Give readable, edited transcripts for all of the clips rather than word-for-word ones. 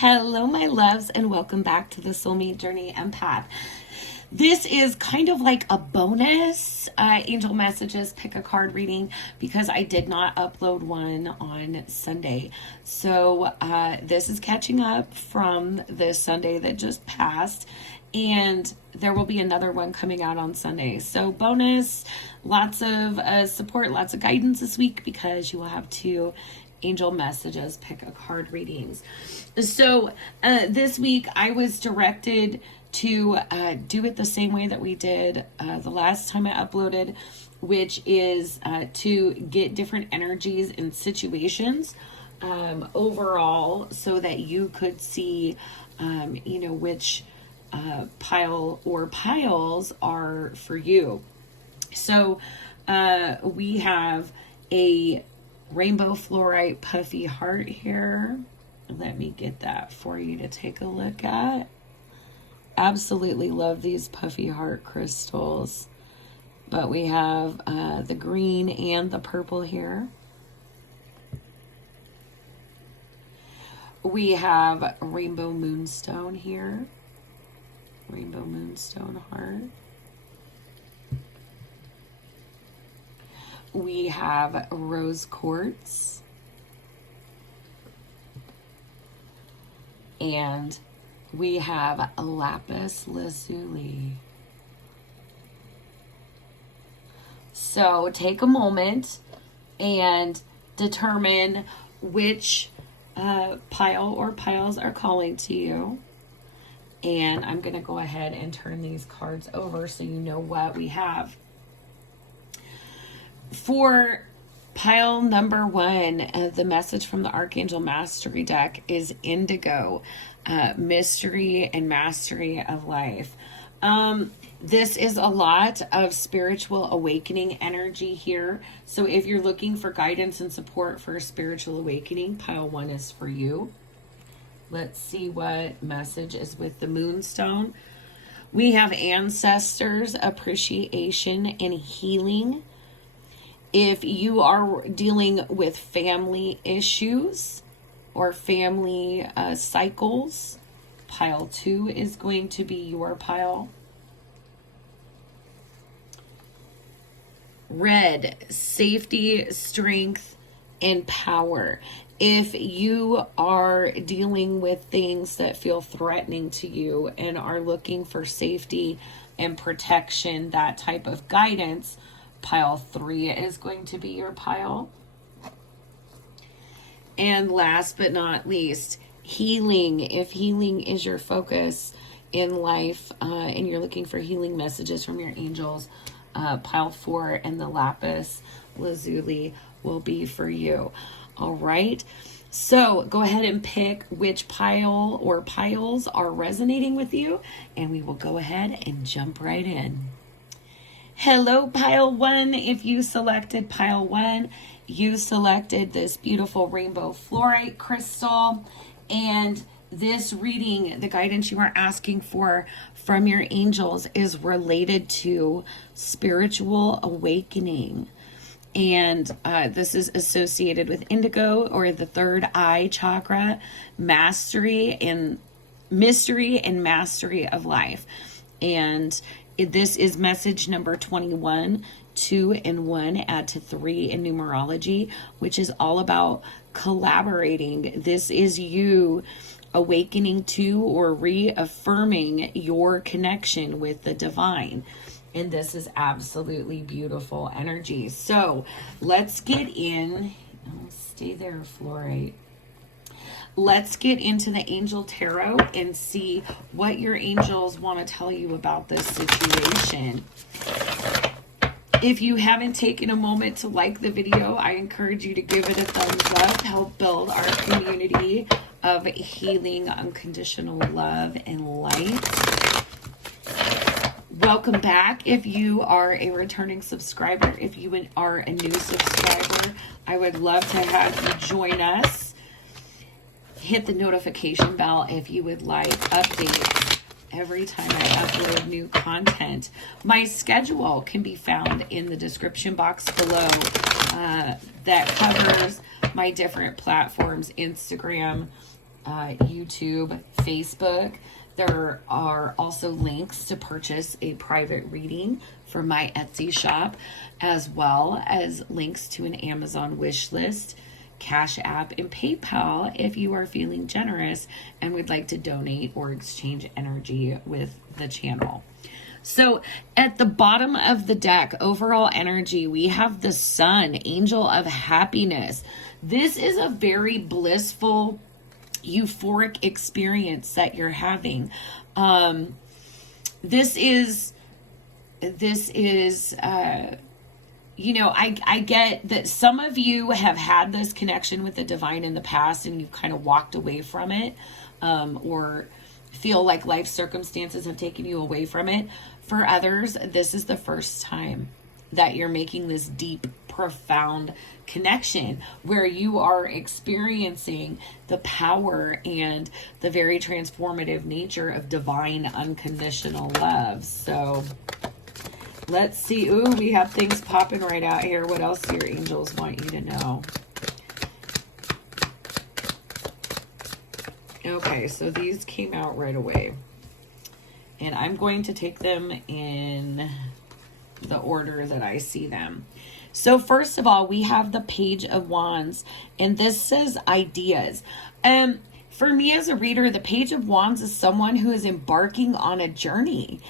Hello, my loves, and welcome back to the Soulmate Journey Empath. This is kind of like a bonus angel messages pick a card reading because I did not upload one on Sunday. So this is catching up from the Sunday that just passed, and there will be another one coming out on Sunday. So bonus, lots of support, lots of guidance this week because you will have two angel messages pick a card readings. So this week I was directed to do it the same way that we did the last time I uploaded, which is to get different energies and situations overall so that you could see which pile or piles are for you. So we have a rainbow fluorite puffy heart here. Let me get that for you to take a look at. Absolutely love these puffy heart crystals. But we have the green and the purple here. We have rainbow moonstone here. Rainbow moonstone heart. We have rose quartz. And we have Lapis Lazuli. So take a moment and determine which pile or piles are calling to you. And I'm going to go ahead and turn these cards over so you know what we have. For pile number one, the message from the Archangel Mastery deck is Indigo, Mystery and Mastery of Life. This is a lot of spiritual awakening energy here. So if you're looking for guidance and support for a spiritual awakening, pile one is for you. Let's see what message is with the Moonstone. We have ancestors, appreciation, and healing. If you are dealing with family issues or family cycles, pile two is going to be your pile. Red, safety, strength, and power. If you are dealing with things that feel threatening to you and are looking for safety and protection, that type of guidance, pile three is going to be your pile. And last but not least, healing. If healing is your focus in life and you're looking for healing messages from your angels, pile four and the Lapis Lazuli will be for you. All right. So go ahead and pick which pile or piles are resonating with you, and we will go ahead and jump right in. Hello, pile one. If you selected pile one, you selected this beautiful rainbow fluorite crystal. And this reading, the guidance you are asking for from your angels, is related to spiritual awakening. And this is associated with indigo, or the third eye chakra, mastery and mystery and mastery of life. And this is message number 21, 2 and 1, add to 3 in numerology, which is all about collaborating. This is you awakening to or reaffirming your connection with the divine. And this is absolutely beautiful energy. So let's get in. Stay there, Flourite. Let's get into the Angel Tarot and see what your angels want to tell you about this situation. If you haven't taken a moment to like the video, I encourage you to give it a thumbs up. Help build our community of healing, unconditional love, and light. Welcome back. If you are a returning subscriber, if you are a new subscriber, I would love to have you join us. Hit the notification bell if you would like updates every time I upload new content. My schedule can be found in the description box below that covers my different platforms, Instagram, YouTube, Facebook. There are also links to purchase a private reading for my Etsy shop, as well as links to an Amazon wish list, CashApp, and PayPal if you are feeling generous and would like to donate or exchange energy with the channel. So at the bottom of the deck, overall energy, we have the Sun, Angel of Happiness. This is a very blissful, euphoric experience that you're having. This is you know, I get that some of you have had this connection with the divine in the past and you've kind of walked away from it, or feel like life circumstances have taken you away from it. For others, this is the first time that you're making this deep, profound connection where you are experiencing the power and the very transformative nature of divine unconditional love. So let's see. Ooh, we have things popping right out here. What else do your angels want you to know? Okay, so these came out right away. And I'm going to take them in the order that I see them. So first of all, we have the Page of Wands, and this says ideas. For me as a reader, the Page of Wands is someone who is embarking on a journey.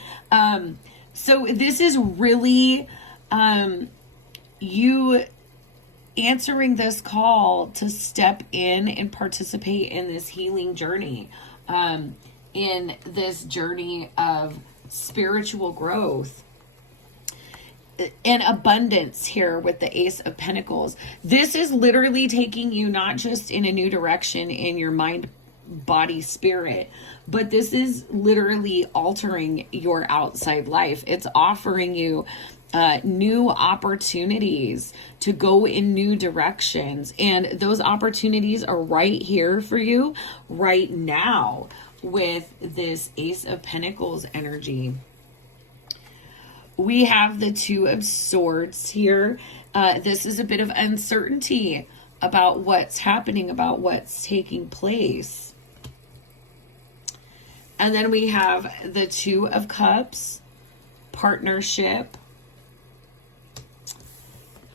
So this is really you answering this call to step in and participate in this healing journey, in this journey of spiritual growth and abundance here with the Ace of Pentacles. This is literally taking you not just in a new direction in your mind, body, spirit, but this is literally altering your outside life. It's offering you new opportunities to go in new directions, and those opportunities are right here for you right now with this Ace of Pentacles energy. We have the Two of Swords here. This is a bit of uncertainty about what's happening, about what's taking place. And then we have the Two of Cups, partnership.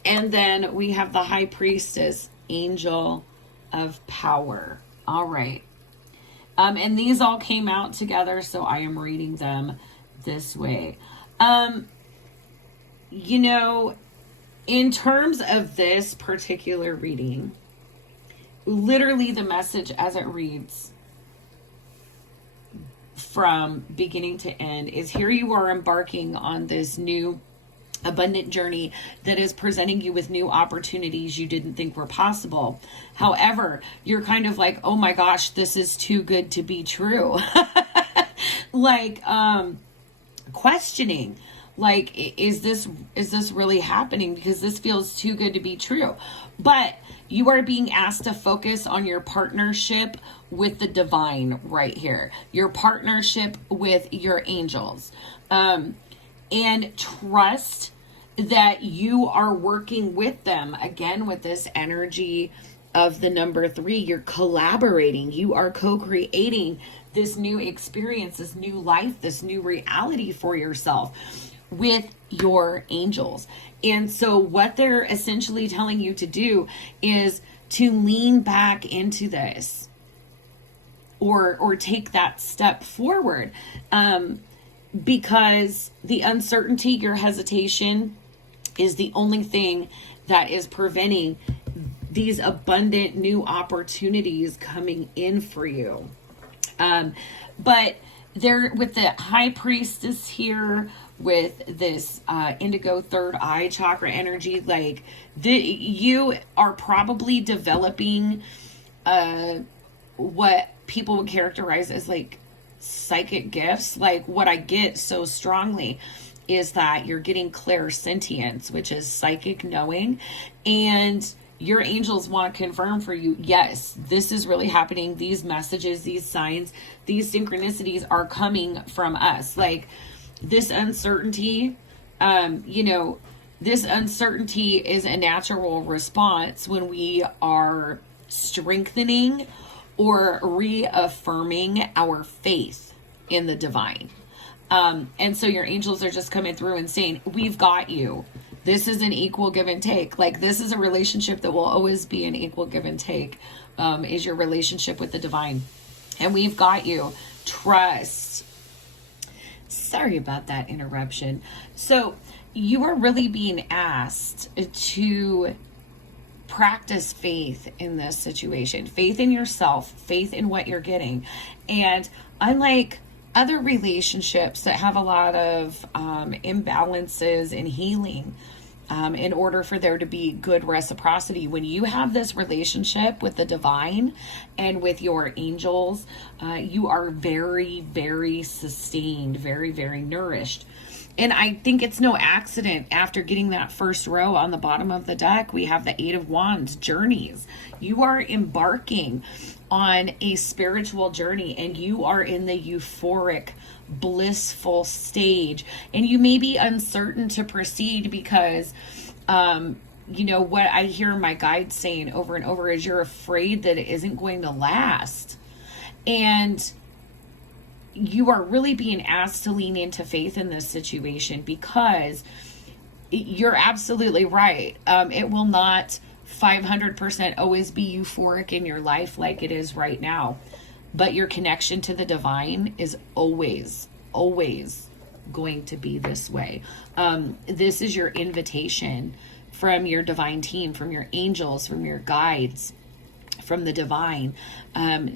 And then we have the High Priestess, Angel of Power. All right. And these all came out together, so I am reading them this way. You know, in terms of this particular reading, literally the message as it reads from beginning to end is, here you are embarking on this new abundant journey that is presenting you with new opportunities you didn't think were possible. However, you're kind of like, oh my gosh, this is too good to be true. Like, questioning, like, is this really happening? Because this feels too good to be true. But you are being asked to focus on your partnership with the divine right here, your partnership with your angels, and trust that you are working with them. Again, with this energy of the number 3, you're collaborating, you are co-creating this new experience, this new life, this new reality for yourself with your angels. And so what they're essentially telling you to do is to lean back into this, or take that step forward, because the uncertainty, your hesitation, is the only thing that is preventing these abundant new opportunities coming in for you. But there, with the High Priestess here, with this indigo third eye chakra energy, like you are probably developing what people would characterize as like psychic gifts. Like, what I get so strongly is that you're getting clairsentience, which is psychic knowing, and your angels want to confirm for you, yes, this is really happening. These messages, these signs, these synchronicities are coming from us. Like, this uncertainty, you know, this uncertainty is a natural response when we are strengthening or reaffirming our faith in the divine. And so your angels are just coming through and saying, we've got you. This is an equal give and take. Like, this is a relationship that will always be an equal give and take, is your relationship with the divine. And we've got you. Trust. Sorry about that interruption. So you are really being asked to practice faith in this situation, faith in yourself, faith in what you're getting. And unlike other relationships that have a lot of imbalances in healing, in order for there to be good reciprocity, when you have this relationship with the divine and with your angels, you are very, very sustained, very, very nourished. And I think it's no accident, after getting that first row on the bottom of the deck, we have the Eight of Wands, journeys. You are embarking on a spiritual journey, and you are in the euphoric, blissful stage. And you may be uncertain to proceed because, what I hear my guides saying over and over is you're afraid that it isn't going to last. And you are really being asked to lean into faith in this situation, because you're absolutely right. It will not 500% always be euphoric in your life like it is right now. But your connection to the divine is always, always going to be this way. This is your invitation from your divine team, from your angels, from your guides, from the divine,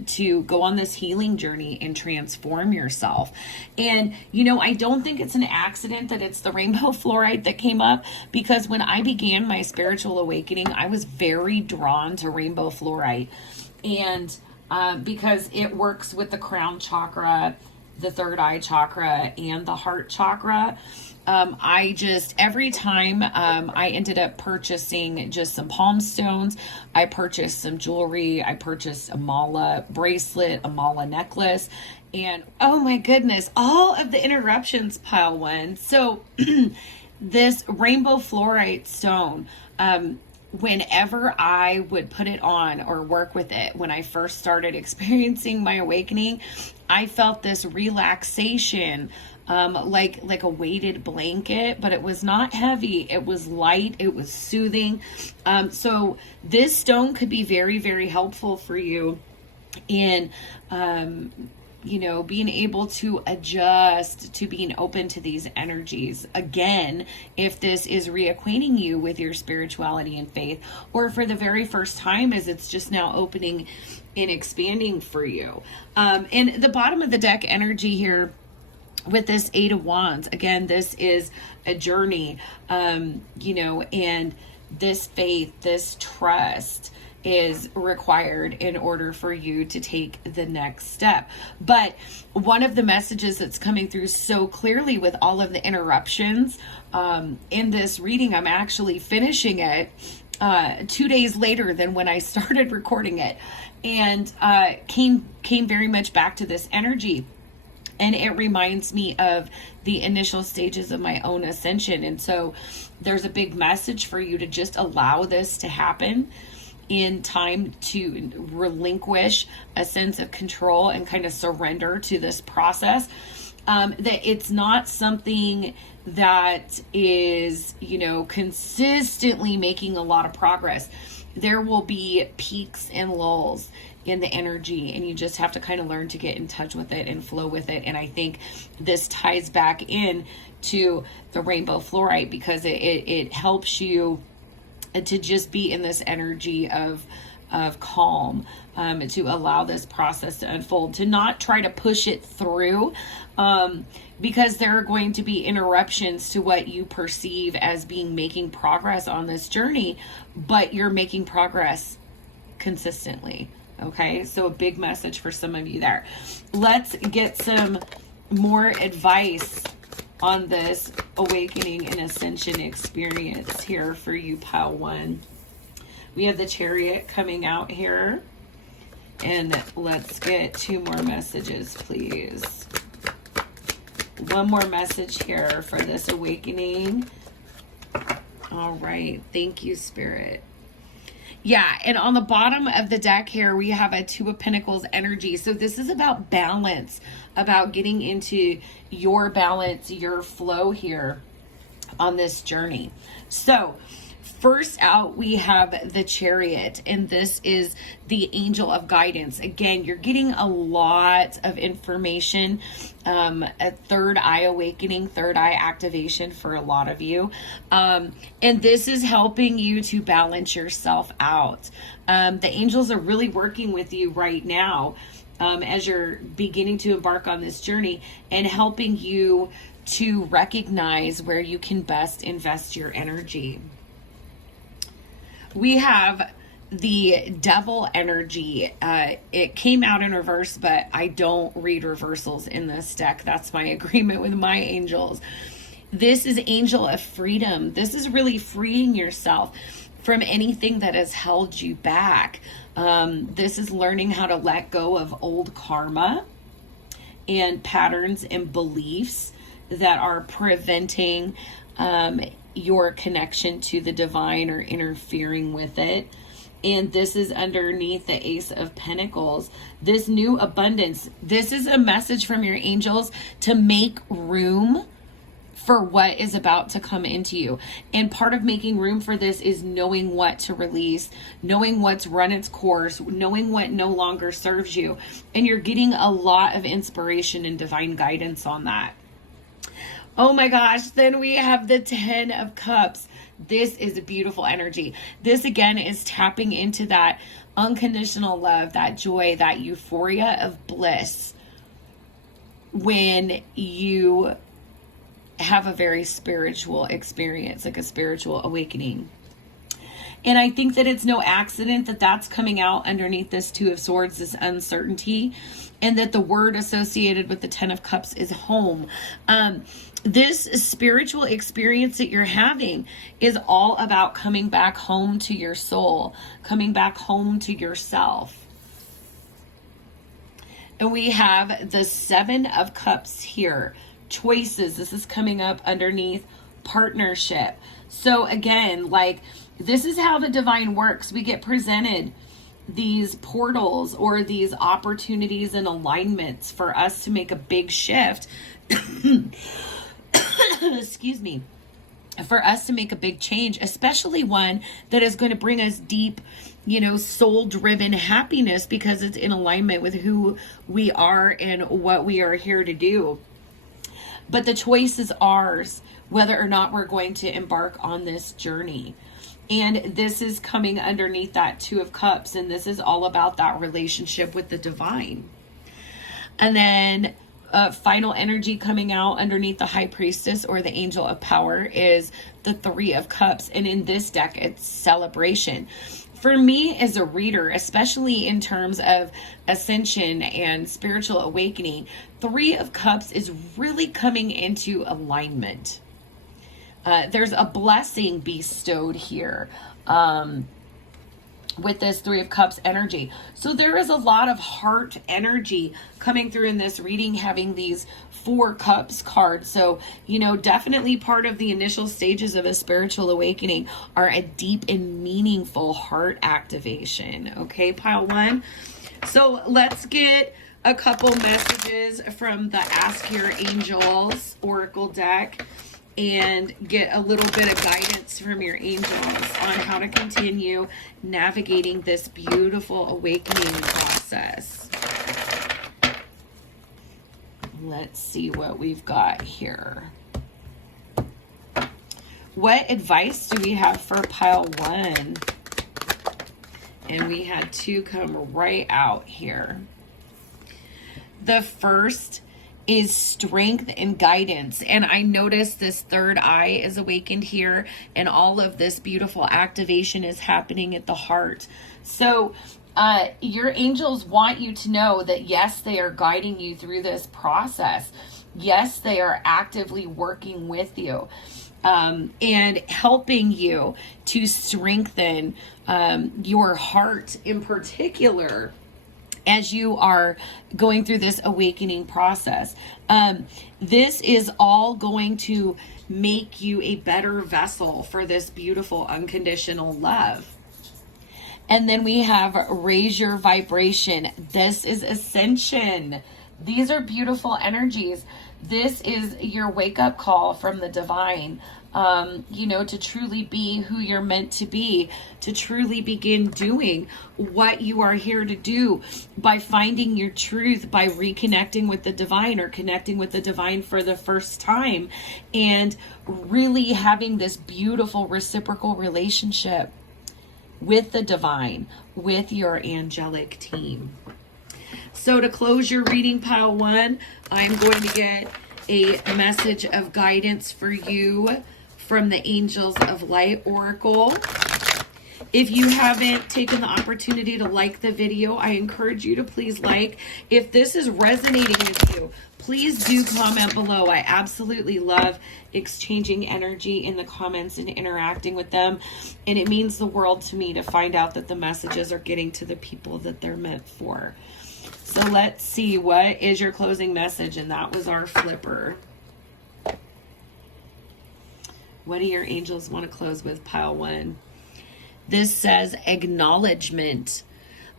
to go on this healing journey and transform yourself. And, I don't think it's an accident that it's the rainbow fluorite that came up, because when I began my spiritual awakening, I was very drawn to rainbow fluorite. And because it works with the crown chakra, the third eye chakra, and the heart chakra. Every time I ended up purchasing just some palm stones, I purchased some jewelry, I purchased a mala bracelet, a mala necklace, and oh my goodness, all of the interruptions, pile one. So this rainbow fluorite stone, whenever I would put it on or work with it, when I first started experiencing my awakening, I felt this relaxation, like a weighted blanket, but it was not heavy. It was light. It was soothing. So this stone could be very, very helpful for you in, being able to adjust to being open to these energies. Again, if this is reacquainting you with your spirituality and faith, or for the very first time as it's just now opening and expanding for you. And the bottom of the deck energy here with this Eight of Wands, again, this is a journey, and this faith, this trust is required in order for you to take the next step. But one of the messages that's coming through so clearly with all of the interruptions in this reading, I'm actually finishing it 2 days later than when I started recording it, and came very much back to this energy. And it reminds me of the initial stages of my own ascension. And so there's a big message for you to just allow this to happen in time, to relinquish a sense of control and kind of surrender to this process. That it's not something that is, consistently making a lot of progress. There will be peaks and lulls in the energy, and you just have to kind of learn to get in touch with it and flow with it. And I think this ties back in to the rainbow fluorite, because it helps you to just be in this energy of calm, to allow this process to unfold, to not try to push it through, because there are going to be interruptions to what you perceive as being making progress on this journey, but you're making progress consistently. Okay, so a big message for some of you there. Let's get some more advice on this awakening and ascension experience here for you, pile one. We have the Chariot coming out here. And let's get 2 more messages, please. One more message here for this awakening. All right. Thank you, Spirit. Yeah, and on the bottom of the deck here, we have a Two of Pentacles energy. So this is about balance, about getting into your balance, your flow here on this journey. So first out, we have the Chariot, and this is the angel of guidance. Again, you're getting a lot of information, a third eye awakening, third eye activation for a lot of you. And this is helping you to balance yourself out. The angels are really working with you right now as you're beginning to embark on this journey and helping you to recognize where you can best invest your energy. We have the Devil energy. It came out in reverse, but I don't read reversals in this deck. That's my agreement with my angels. This is Angel of Freedom. This is really freeing yourself from anything that has held you back. This is learning how to let go of old karma and patterns and beliefs that are preventing your connection to the divine or interfering with it. And this is underneath the Ace of Pentacles. This new abundance, this is a message from your angels to make room for what is about to come into you. And part of making room for this is knowing what to release, knowing what's run its course, knowing what no longer serves you. And you're getting a lot of inspiration and divine guidance on that. Oh my gosh, then we have the Ten of Cups. This is a beautiful energy. This again is tapping into that unconditional love, that joy, that euphoria of bliss when you have a very spiritual experience, like a spiritual awakening. And I think that it's no accident that that's coming out underneath this Two of Swords, this uncertainty, and that the word associated with the Ten of Cups is home. This spiritual experience that you're having is all about coming back home to your soul, coming back home to yourself. And we have the Seven of Cups here. Choices. This is coming up underneath partnership. So again, like, this is how the divine works. We get presented these portals or these opportunities and alignments for us to make a big shift. Excuse me. For us to make a big change, especially one that is going to bring us deep, soul-driven happiness, because it's in alignment with who we are and what we are here to do. But the choice is ours, whether or not we're going to embark on this journey. And this is coming underneath that Two of Cups. And this is all about that relationship with the divine. And then final energy coming out underneath the High Priestess or the Angel of Power is the Three of Cups. And in this deck, it's celebration. For me as a reader, especially in terms of ascension and spiritual awakening, Three of Cups is really coming into alignment. There's a blessing bestowed here with this Three of Cups energy. So there is a lot of heart energy coming through in this reading, having these Four Cups cards. So, definitely part of the initial stages of a spiritual awakening are a deep and meaningful heart activation. Okay, pile one. So let's get a couple messages from the Ask Your Angels Oracle deck and get a little bit of guidance from your angels on how to continue navigating this beautiful awakening process. Let's see what we've got here. What advice do we have for pile one? And we had two come right out here. The first is strength and guidance. And I noticed this third eye is awakened here, and all of this beautiful activation is happening at the heart. So your angels want you to know that yes, they are guiding you through this process. Yes, they are actively working with you and helping you to strengthen your heart in particular as you are going through this awakening process. This is all going to make you a better vessel for this beautiful unconditional love. And then we have raise your vibration. This is ascension. These are beautiful energies. This is your wake-up call from the divine, you know, to truly be who you're meant to be, to truly begin doing what you are here to do by finding your truth, by reconnecting with the divine or connecting with the divine for the first time, and really having this beautiful reciprocal relationship with the divine, with your angelic team. So to close your reading, pile one, I'm going to get a message of guidance for you from the Angels of Light Oracle. If you haven't taken the opportunity to like the video, I encourage you to please like. If this is resonating with you, please do comment below. I absolutely love exchanging energy in the comments and interacting with them. And it means the world to me to find out that the messages are getting to the people that they're meant for. So let's see, what is your closing message? And that was our flipper. What do your angels want to close with, pile one? This says acknowledgement.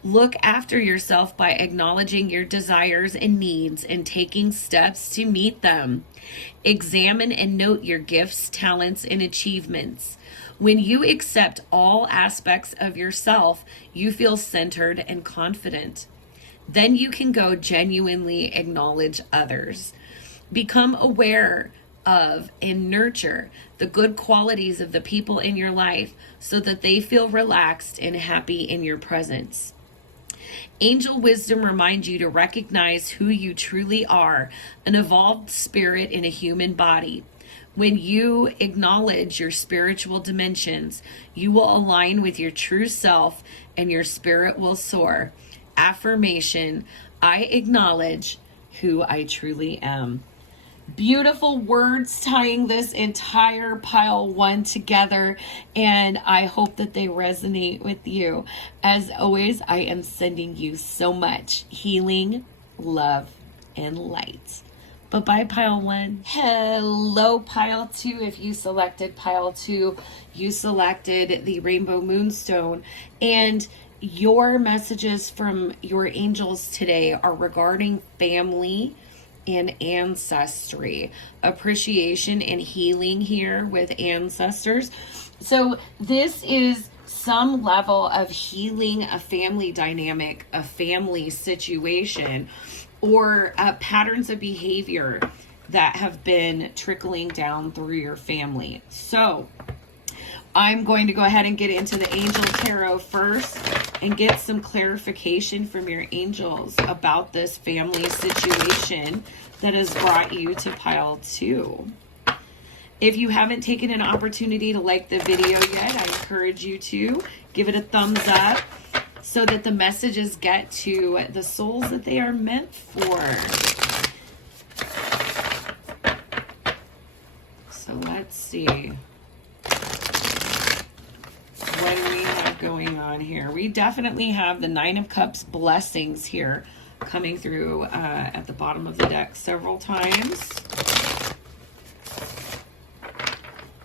Look after yourself by acknowledging your desires and needs and taking steps to meet them. Examine and note your gifts, talents, and achievements. When you accept all aspects of yourself, you feel centered and confident. Then you can go genuinely acknowledge others. Become aware of and nurture the good qualities of the people in your life so that they feel relaxed and happy in your presence. Angel wisdom reminds you to recognize who you truly are, an evolved spirit in a human body. When you acknowledge your spiritual dimensions, you will align with your true self and your spirit will soar. Affirmation, I acknowledge who I truly am. Beautiful words tying this entire pile one together, and I hope that they resonate with you. As always, I am sending you so much healing, love, and light. Bye-bye, pile one. Hello, pile two. If you selected pile two, you selected the Rainbow Moonstone, and your messages from your angels today are regarding family and ancestry, appreciation and healing here with ancestors. So this is some level of healing a family dynamic, a family situation, or patterns of behavior that have been trickling down through your family. So I'm going to go ahead and get into the Angel Tarot first and get some clarification from your angels about this family situation that has brought you to pile two. If you haven't taken an opportunity to like the video yet, I encourage you to give it a thumbs up so that the messages get to the souls that they are meant for. So let's see. What do we have going on here? We definitely have the Nine of Cups blessings here coming through at the bottom of the deck several times.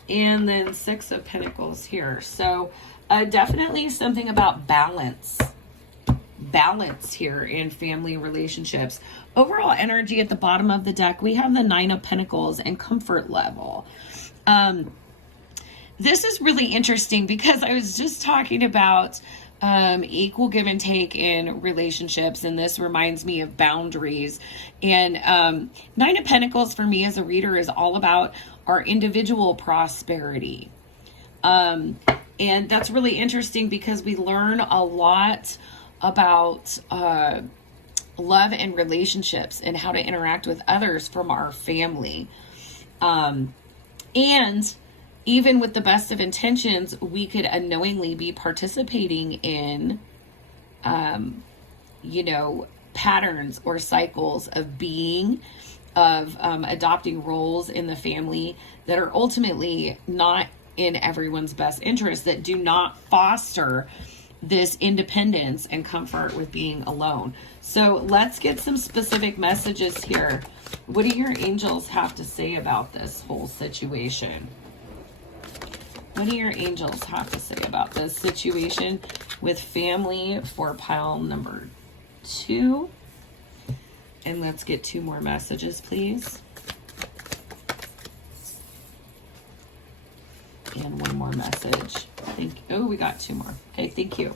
And then Six of Pentacles here. So definitely something about balance. Balance here in family relationships. Overall energy at the bottom of the deck, we have the Nine of Pentacles and comfort level. This is really interesting because I was just talking about equal give and take in relationships, and this reminds me of boundaries. And Nine of Pentacles for me as a reader is all about our individual prosperity. And that's really interesting because we learn a lot about love and relationships and how to interact with others from our family. And even with the best of intentions, we could unknowingly be participating in, patterns or cycles of being, of adopting roles in the family that are ultimately not in everyone's best interest, that do not foster this independence and comfort with being alone. So let's get some specific messages here. What do your angels have to say about this whole situation? What do your angels have to say about this situation with family for pile number 2? And let's get 2 more messages, please. And 1 more message. Oh, we got 2 more. Okay, thank you.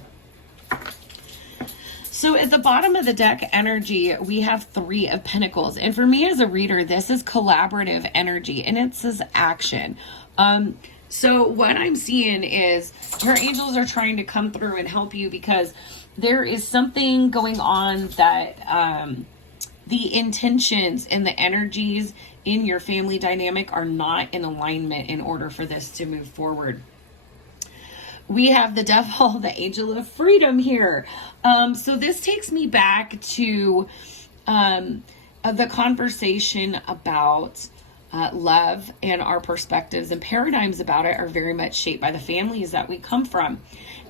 So at the bottom of the deck energy, we have 3 of Pentacles. And for me as a reader, this is collaborative energy and it says action. So what I'm seeing is your angels are trying to come through and help you because there is something going on that the intentions and the energies in your family dynamic are not in alignment in order for this to move forward. We have the devil, the angel of freedom here. So this takes me back to the conversation about love, and our perspectives and paradigms about it are very much shaped by the families that we come from.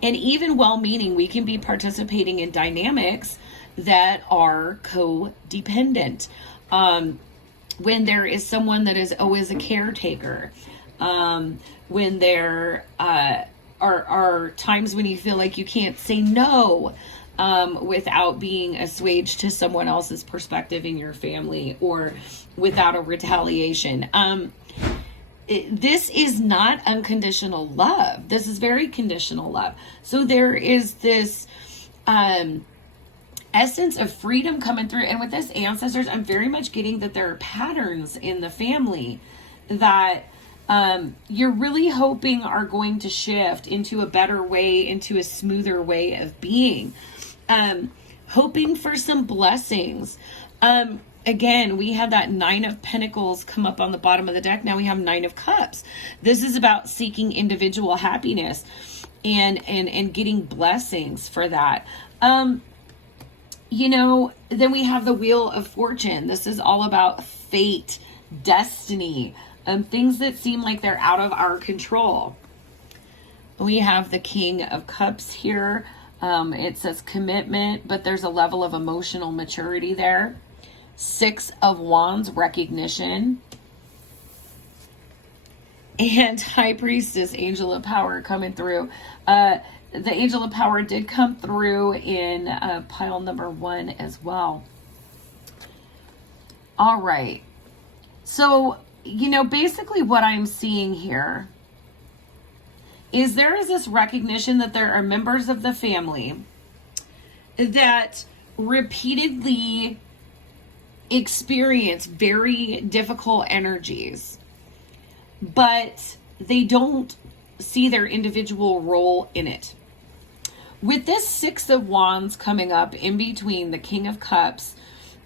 And even well-meaning, we can be participating in dynamics that are codependent. When there is someone that is always a caretaker, when there are times when you feel like you can't say no without being assuaged to someone else's perspective in your family, or without a retaliation. This is not unconditional love. This is very conditional love. So there is this essence of freedom coming through. And with this ancestors, I'm very much getting that there are patterns in the family that you're really hoping are going to shift into a better way, into a smoother way of being. Hoping for some blessings. Again, we had that 9 of Pentacles come up on the bottom of the deck. Now we have 9 of Cups. This is about seeking individual happiness and getting blessings for that. You know, then we have the Wheel of Fortune. This is all about fate, destiny, things that seem like they're out of our control. We have the King of Cups here. It says commitment, but there's a level of emotional maturity there. 6 of Wands, recognition. And High Priestess, Angel of Power coming through. The Angel of Power did come through in pile number 1 as well. All right. So, you know, basically what I'm seeing here is there is this recognition that there are members of the family that repeatedly experience very difficult energies, but they don't see their individual role in it. With this 6 of Wands coming up in between the King of Cups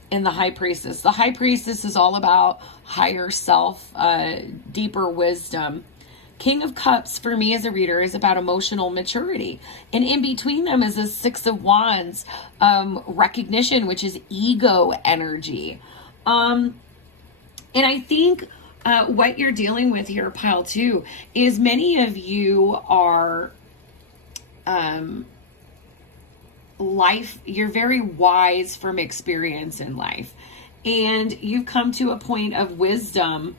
and the High Priestess. The High Priestess is all about higher self, deeper wisdom. King of Cups for me as a reader is about emotional maturity. And in between them is a 6 of Wands, recognition, which is ego energy. And I think what you're dealing with here, pile 2, is many of you are you're very wise from experience in life. And you've come to a point of wisdom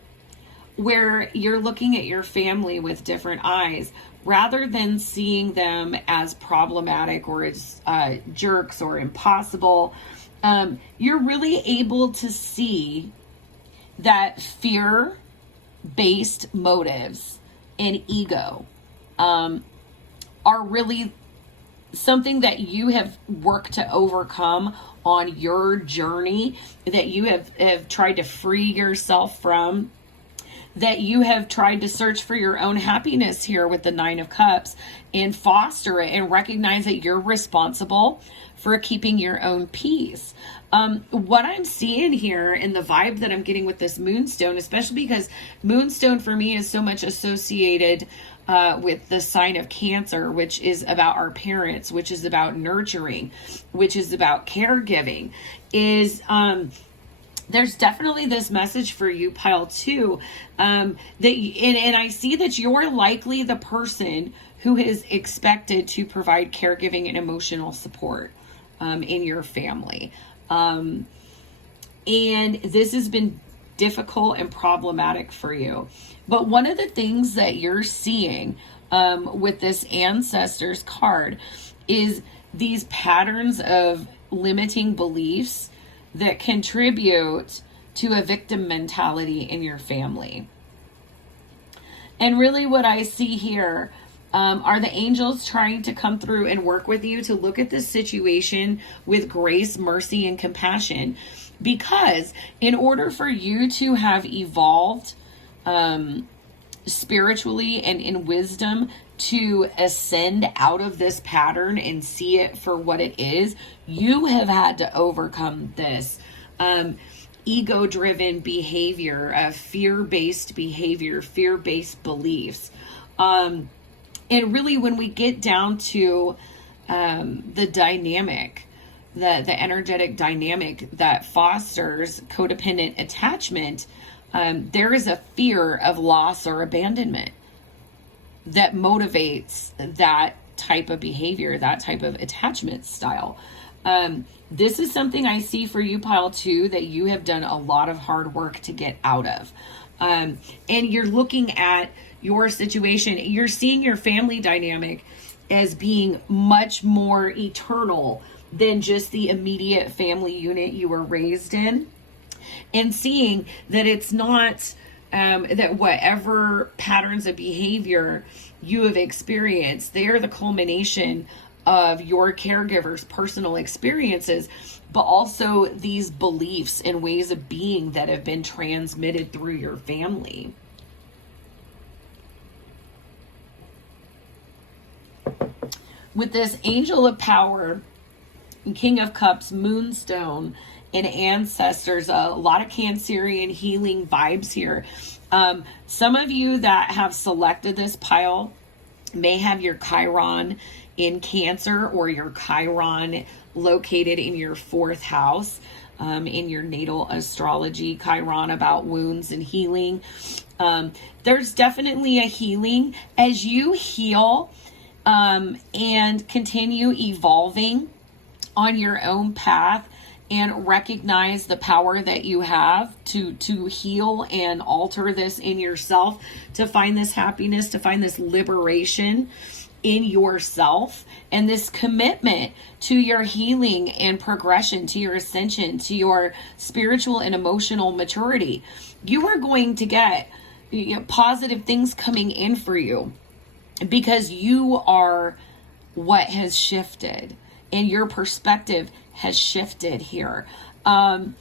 where you're looking at your family with different eyes rather than seeing them as problematic or as jerks or impossible. You're really able to see that fear-based motives and ego are really something that you have worked to overcome on your journey, that you have tried to free yourself from, that you have tried to search for your own happiness here with the 9 of Cups and foster it and recognize that you're responsible for keeping your own peace. What I'm seeing here in the vibe that I'm getting with this Moonstone, especially because Moonstone for me is so much associated with the sign of Cancer, which is about our parents, which is about nurturing, which is about caregiving, is there's definitely this message for you, pile 2, and I see that you're likely the person who is expected to provide caregiving and emotional support in your family. And this has been difficult and problematic for you. But one of the things that you're seeing with this Ancestors card is these patterns of limiting beliefs that contribute to a victim mentality in your family. And really what I see here are the angels trying to come through and work with you to look at this situation with grace, mercy, and compassion. Because in order for you to have evolved spiritually and in wisdom to ascend out of this pattern and see it for what it is, you have had to overcome this ego-driven behavior, fear-based behavior, fear-based beliefs. And really, when we get down to the dynamic, the energetic dynamic that fosters codependent attachment, there is a fear of loss or abandonment that motivates that type of behavior, that type of attachment style. This is something I see for you, Pile 2, that you have done a lot of hard work to get out of. And you're looking at your situation, you're seeing your family dynamic as being much more eternal than just the immediate family unit you were raised in. And seeing that it's not that whatever patterns of behavior you have experienced, they are the culmination of your caregiver's personal experiences, but also these beliefs and ways of being that have been transmitted through your family. With this Angel of Power, King of Cups, Moonstone, and Ancestors, a lot of Cancerian healing vibes here. Some of you that have selected this pile may have your Chiron in Cancer or your Chiron located in your 4th house in your natal astrology. Chiron about wounds and healing. There's definitely a healing as you heal and continue evolving on your own path and recognize the power that you have to heal and alter this in yourself, to find this happiness, to find this liberation in yourself, and this commitment to your healing and progression, to your ascension, to your spiritual and emotional maturity. You are going to get positive things coming in for you because you are what has shifted and your perspective has shifted here. And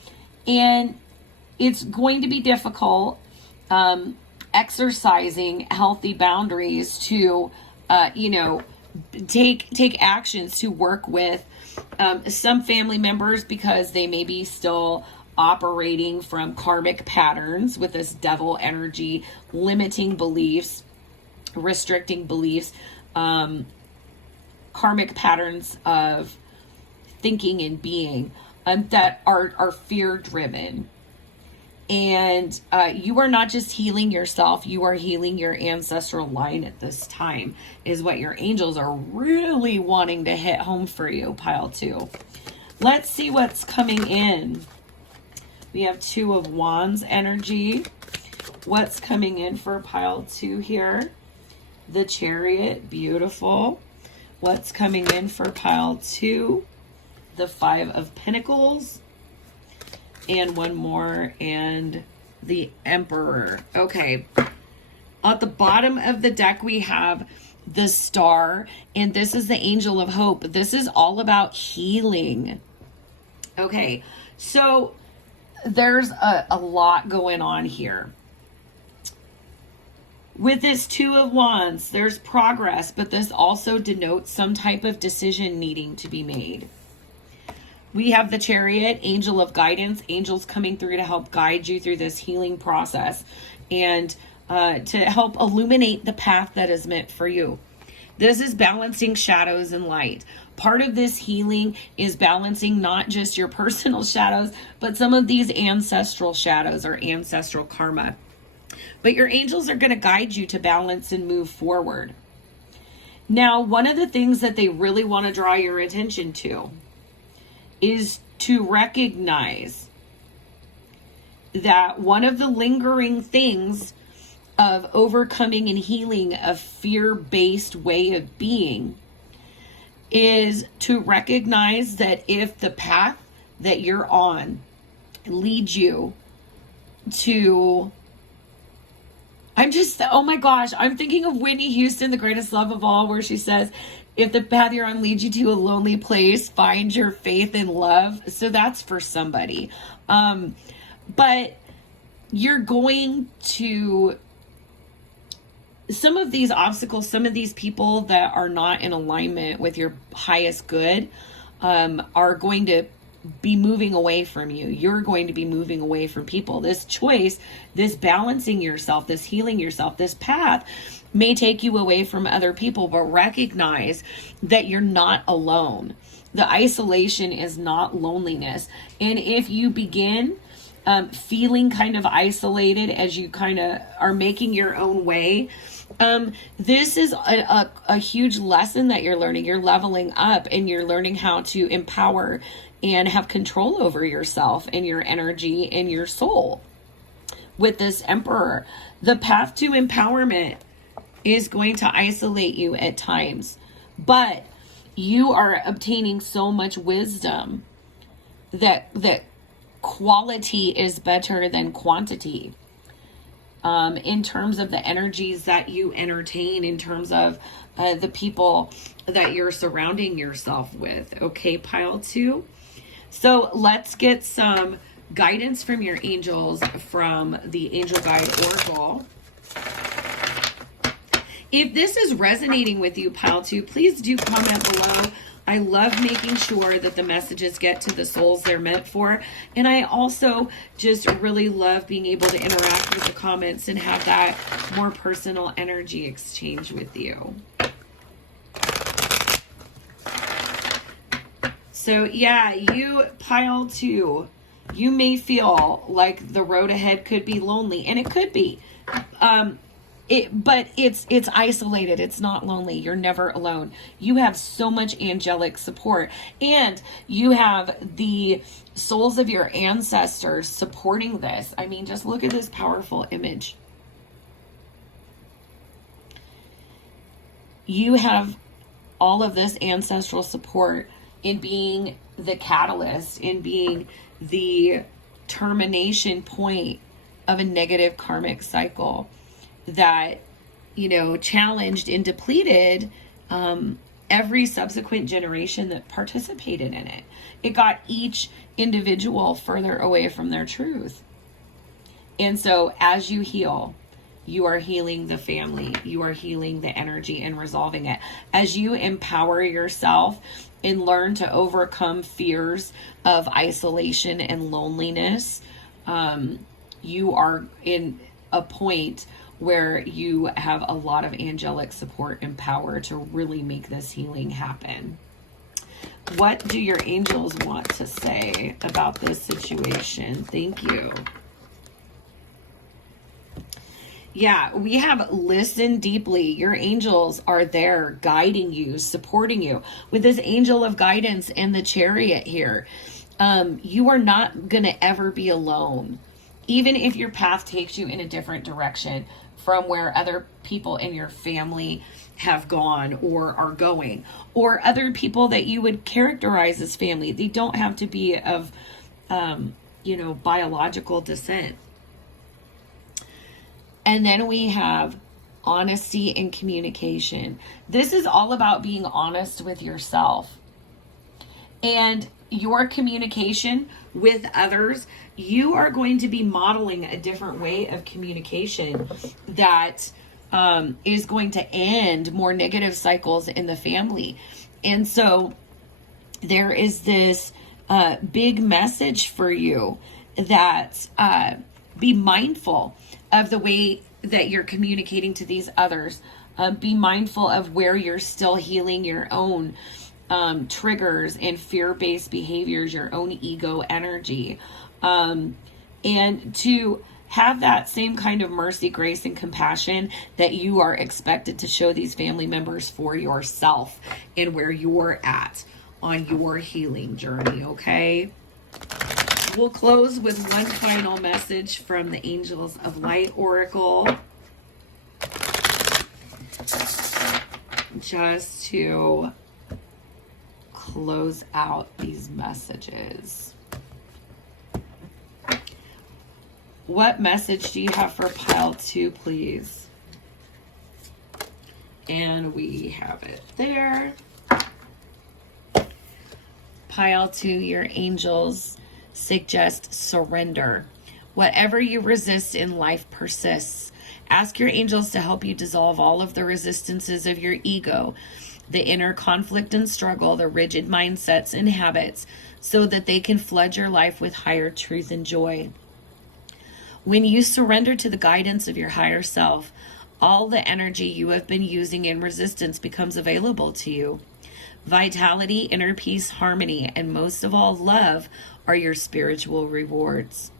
it's going to be difficult exercising healthy boundaries to take actions to work with some family members because they may be still operating from karmic patterns with this devil energy, limiting beliefs, restricting beliefs, karmic patterns of thinking and being that are fear driven. And you are not just healing yourself, you are healing your ancestral line at this time, is what your angels are really wanting to hit home for you, Pile 2. Let's see what's coming in. We have 2 of Wands energy. What's coming in for Pile 2 here? The Chariot, beautiful. What's coming in for Pile 2? The 5 of Pentacles. And one more, and the Emperor. Okay. At the bottom of the deck, we have the Star, and this is the Angel of Hope. This is all about healing. Okay, so there's a lot going on here. With this 2 of Wands, there's progress, but this also denotes some type of decision needing to be made. We have the Chariot, Angel of Guidance, angels coming through to help guide you through this healing process and to help illuminate the path that is meant for you. This is balancing shadows and light. Part of this healing is balancing not just your personal shadows, but some of these ancestral shadows or ancestral karma. But your angels are going to guide you to balance and move forward. Now, one of the things that they really want to draw your attention to is to recognize that one of the lingering things of overcoming and healing a fear-based way of being is to recognize that if the path that you're on leads you to, oh my gosh, I'm thinking of Whitney Houston, The Greatest Love of All, where she says, if the path you're on leads you to a lonely place, find your faith in love. So that's for somebody. But you're going to, some of these obstacles, some of these people that are not in alignment with your highest good, are going to be moving away from you. You're going to be moving away from people. This choice, this balancing yourself, this healing yourself, this path may take you away from other people, but recognize that you're not alone. The isolation is not loneliness. And if you begin feeling kind of isolated as you kind of are making your own way, this is a huge lesson that you're learning. You're leveling up and you're learning how to empower and have control over yourself and your energy and your soul. With this Emperor, the path to empowerment is going to isolate you at times, but you are obtaining so much wisdom that quality is better than quantity. In terms of the energies that you entertain, in terms of the people that you're surrounding yourself with. Okay, pile 2. So let's get some guidance from your angels from the Angel Guide Oracle. If this is resonating with you, pile 2, please do comment below. I love making sure that the messages get to the souls they're meant for. And I also just really love being able to interact with the comments and have that more personal energy exchange with you. So yeah, you, pile 2, you may feel like the road ahead could be lonely, and it could be. But it's isolated. It's not lonely. You're never alone. You have so much angelic support, and you have the souls of your ancestors supporting this. I mean, just look at this powerful image. You have all of this ancestral support in being the catalyst, in being the termination point of a negative karmic cycle that, you know, challenged and depleted every subsequent generation that participated in it. It got each individual further away from their truth. And so as you heal, you are healing the family, you are healing the energy and resolving it. As you empower yourself and learn to overcome fears of isolation and loneliness, you are in a point where you have a lot of angelic support and power to really make this healing happen. What do your angels want to say about this situation? Thank you. Yeah, we have listened deeply. Your angels are there guiding you, supporting you. With this angel of guidance and the Chariot here, you are not going to ever be alone. Even if your path takes you in a different direction from where other people in your family have gone or are going, or other people that you would characterize as family. They don't have to be of, biological descent. And then we have honesty and communication. This is all about being honest with yourself. And your communication with others, you are going to be modeling a different way of communication that is going to end more negative cycles in the family. And so there is this big message for you that be mindful of the way that you're communicating to these others. Be mindful of where you're still healing your own triggers and fear-based behaviors, your own ego energy. And to have that same kind of mercy, grace, and compassion that you are expected to show these family members for yourself and where you're at on your healing journey, okay? We'll close with one final message from the Angels of Light Oracle. Just to close out these messages. What message do you have for pile 2, please? And we have it there. Pile 2, your angels suggest surrender. Whatever you resist in life persists. Ask your angels to help you dissolve all of the resistances of your ego, the inner conflict and struggle, the rigid mindsets and habits, so that they can flood your life with higher truth and joy. When you surrender to the guidance of your higher self, all the energy you have been using in resistance becomes available to you. Vitality, inner peace, harmony, and most of all, love are your spiritual rewards.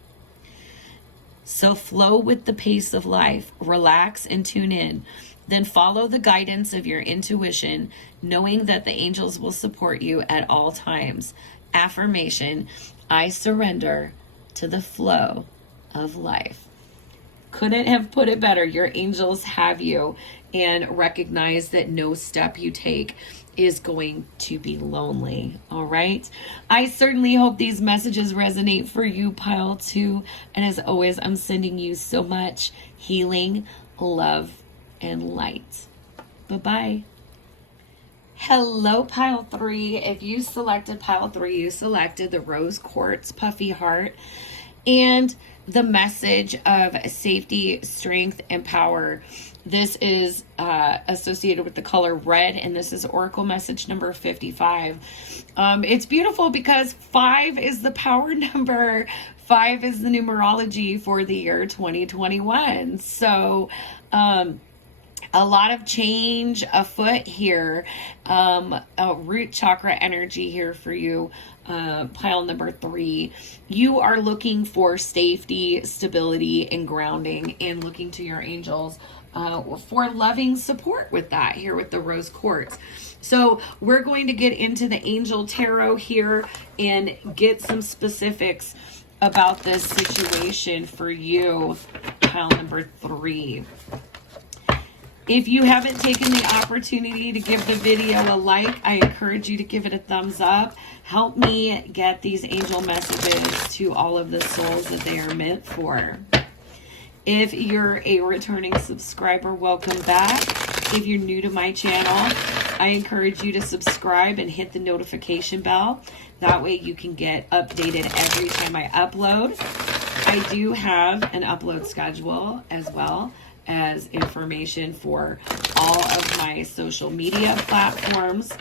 So flow with the pace of life, relax and tune in. Then follow the guidance of your intuition, knowing that the angels will support you at all times. Affirmation, I surrender to the flow of life. Couldn't have put it better. Your angels have you, and recognize that no step you take is going to be lonely. All right. I certainly hope these messages resonate for you, pile 2. And as always, I'm sending you so much healing, love, and light. Bye-bye. Hello, pile 3. If you selected pile 3, you selected the rose quartz puffy heart and the message of safety, strength, and power. This is associated with the color red, and this is Oracle message number 55. It's beautiful because 5 is the power number. 5 is the numerology for the year 2021. So, a lot of change afoot here. A root chakra energy here for you. Pile number 3. You are looking for safety, stability, and grounding, and looking to your angels for loving support with that here with the rose quartz. So we're going to get into the angel tarot here and get some specifics about this situation for you, pile number 3. If you haven't taken the opportunity to give the video a like, I encourage you to give it a thumbs up. Help me get these angel messages to all of the souls that they are meant for. If you're a returning subscriber, welcome back. If you're new to my channel, I encourage you to subscribe and hit the notification bell. That way you can get updated every time I upload. I do have an upload schedule as well as information for all of my social media platforms,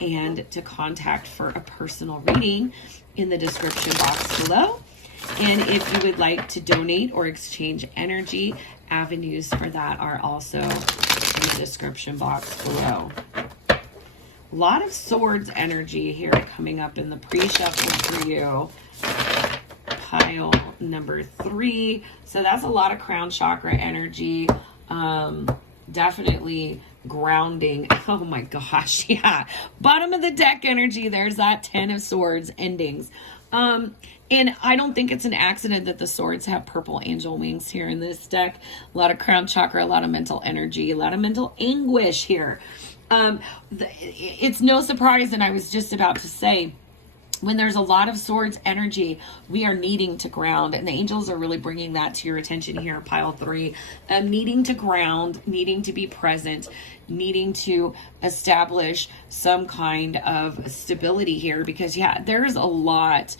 and to contact for a personal reading in the description box below. And if you would like to donate or exchange energy, avenues for that are also in the description box below. A lot of swords energy here coming up in the pre-shuffle for you. Pile number 3. So that's a lot of crown chakra energy. Definitely grounding. Oh my gosh. Yeah. Bottom of the deck energy. There's that 10 of swords endings. And I don't think it's an accident that the swords have purple angel wings here in this deck. A lot of crown chakra, a lot of mental energy, a lot of mental anguish here. It's no surprise, and I was just about to say, when there's a lot of swords energy, we are needing to ground, and the angels are really bringing that to your attention here, pile 3. Needing to ground, needing to be present, needing to establish some kind of stability here, because yeah, there's a lot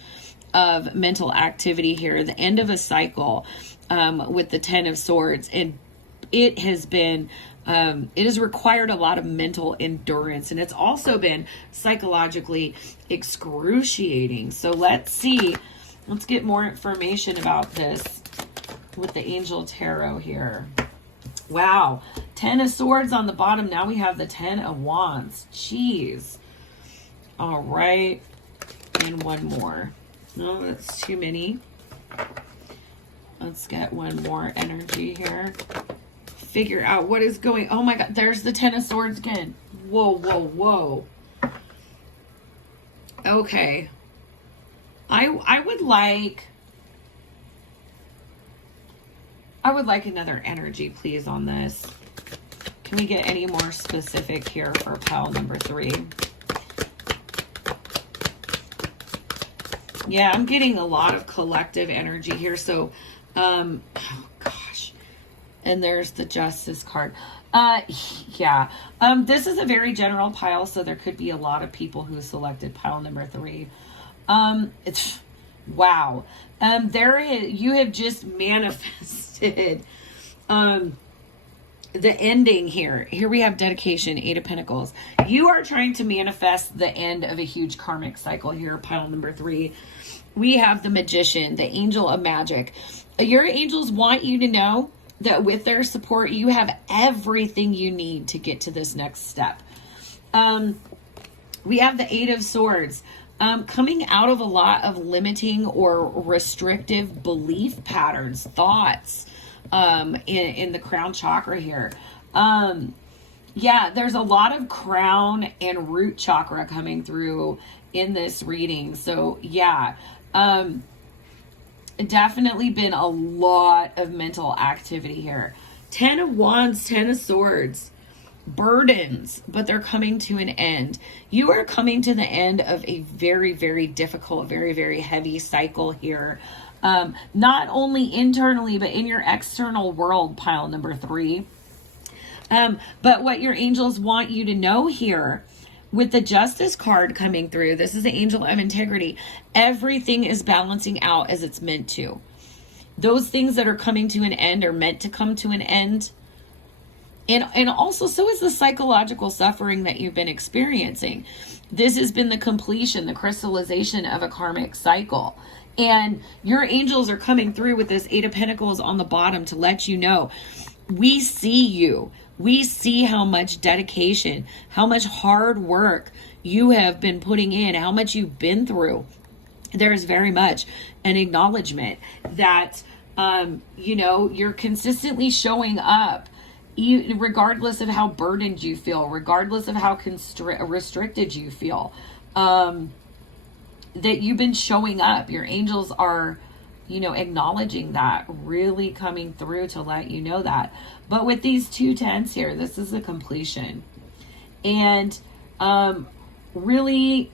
of mental activity here. The end of a cycle with the 10 of swords, and it has been it has required a lot of mental endurance, and it's also been psychologically excruciating. So let's get more information about this with the angel tarot here. Wow, 10 of swords on the bottom. Now we have the 10 of wands. Jeez. All right, and one more. No, that's too many. Let's get one more energy here. Figure out what is going. Oh my god, there's the 10 of swords again. Whoa, whoa, whoa. Okay. I would like another energy, please, on this. Can we get any more specific here for pile number 3? Yeah, I'm getting a lot of collective energy here. So, oh gosh. And there's the Justice card. Yeah. This is a very general pile, so there could be a lot of people who selected pile number 3. It's wow. You have just manifested the ending here. Here we have dedication, 8 of Pentacles. You are trying to manifest the end of a huge karmic cycle here, pile number 3. We have the Magician, the Angel of Magic. Your angels want you to know that with their support, you have everything you need to get to this next step. We have the 8 of Swords. Coming out of a lot of limiting or restrictive belief patterns, thoughts, in the crown chakra here. Yeah, there's a lot of crown and root chakra coming through in this reading. So yeah, definitely been a lot of mental activity here. 10 of Wands, 10 of Swords, burdens, but they're coming to an end. You are coming to the end of a very, very difficult, very, very heavy cycle here. Not only internally, but in your external world, pile number 3. But what your angels want you to know here, with the Justice card coming through, this is the Angel of Integrity. Everything is balancing out as it's meant to. Those things that are coming to an end are meant to come to an end. And also, so is the psychological suffering that you've been experiencing. This has been the completion, the crystallization of a karmic cycle. And your angels are coming through with this 8 of Pentacles on the bottom to let you know, we see you. We see how much dedication, how much hard work you have been putting in, how much you've been through. There is very much an acknowledgement that, you're consistently showing up, regardless of how burdened you feel, regardless of how restricted you feel, that you've been showing up. Your angels are, acknowledging that, really coming through to let you know that. But with these 2 tens here, this is a completion. And really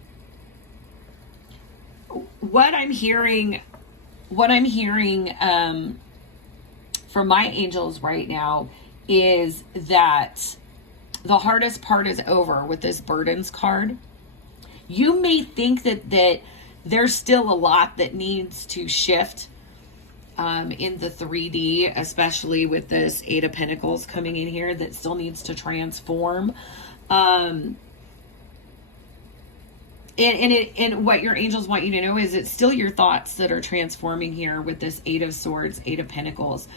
what I'm hearing from my angels right now is that the hardest part is over with this burdens card. You may think that there's still a lot that needs to shift in the 3D, especially with this 8 of Pentacles coming in here, that still needs to transform. And what your angels want you to know is it's still your thoughts that are transforming here with this 8 of Swords, 8 of Pentacles.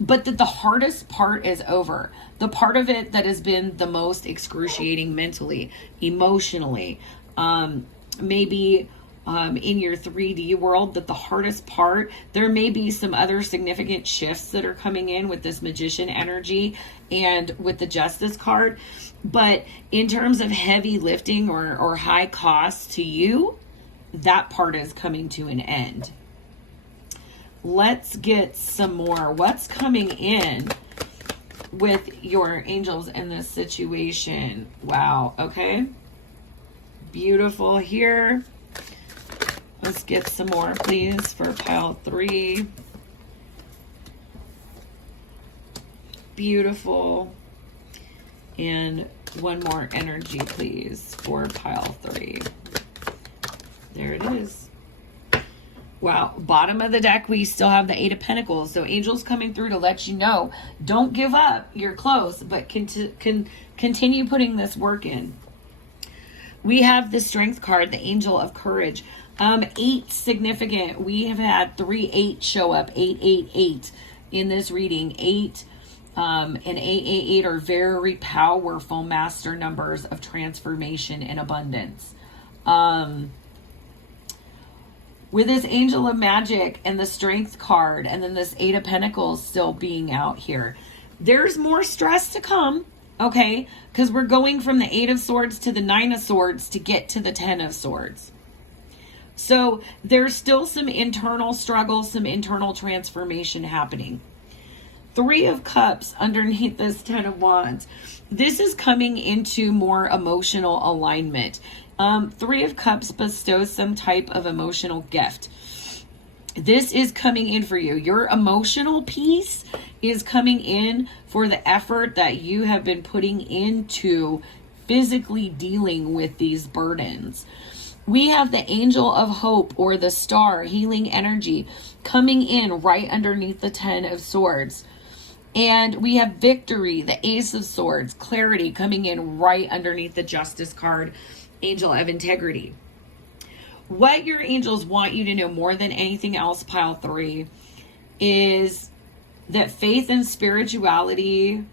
But that the hardest part is over. The part of it that has been the most excruciating mentally, emotionally, maybe in your 3D world, that the hardest part, there may be some other significant shifts that are coming in with this Magician energy and with the Justice card. But in terms of heavy lifting or high cost to you, that part is coming to an end. Let's get some more. What's coming in with your angels in this situation? Wow. Okay. Beautiful here. Let's get some more, please, for pile 3. Beautiful. And one more energy, please, for pile 3. There it is. Wow. Bottom of the deck, we still have the 8 of Pentacles. So angels coming through to let you know, don't give up. You're close, but continue putting this work in. We have the Strength card, the Angel of Courage. 8 significant. We have had 3 8 show up. 8 in this reading. 8 and 8 are very powerful master numbers of transformation and abundance. With this Angel of Magic and the Strength card, and then this 8 of Pentacles still being out here, there's more stress to come. Okay, because we're going from the 8 of Swords to the 9 of Swords to get to the 10 of Swords. So there's still some internal struggle, some internal transformation happening. 3 of Cups underneath this 10 of Wands. This is coming into more emotional alignment. 3 of Cups bestows some type of emotional gift. This is coming in for you. Your emotional piece is coming in for the effort that you have been putting into physically dealing with these burdens. We have the Angel of Hope, or the star, healing energy, coming in right underneath the 10 of Swords. And we have victory, the Ace of Swords, clarity, coming in right underneath the Justice card, Angel of Integrity. What your angels want you to know more than anything else, pile 3, is that faith and spirituality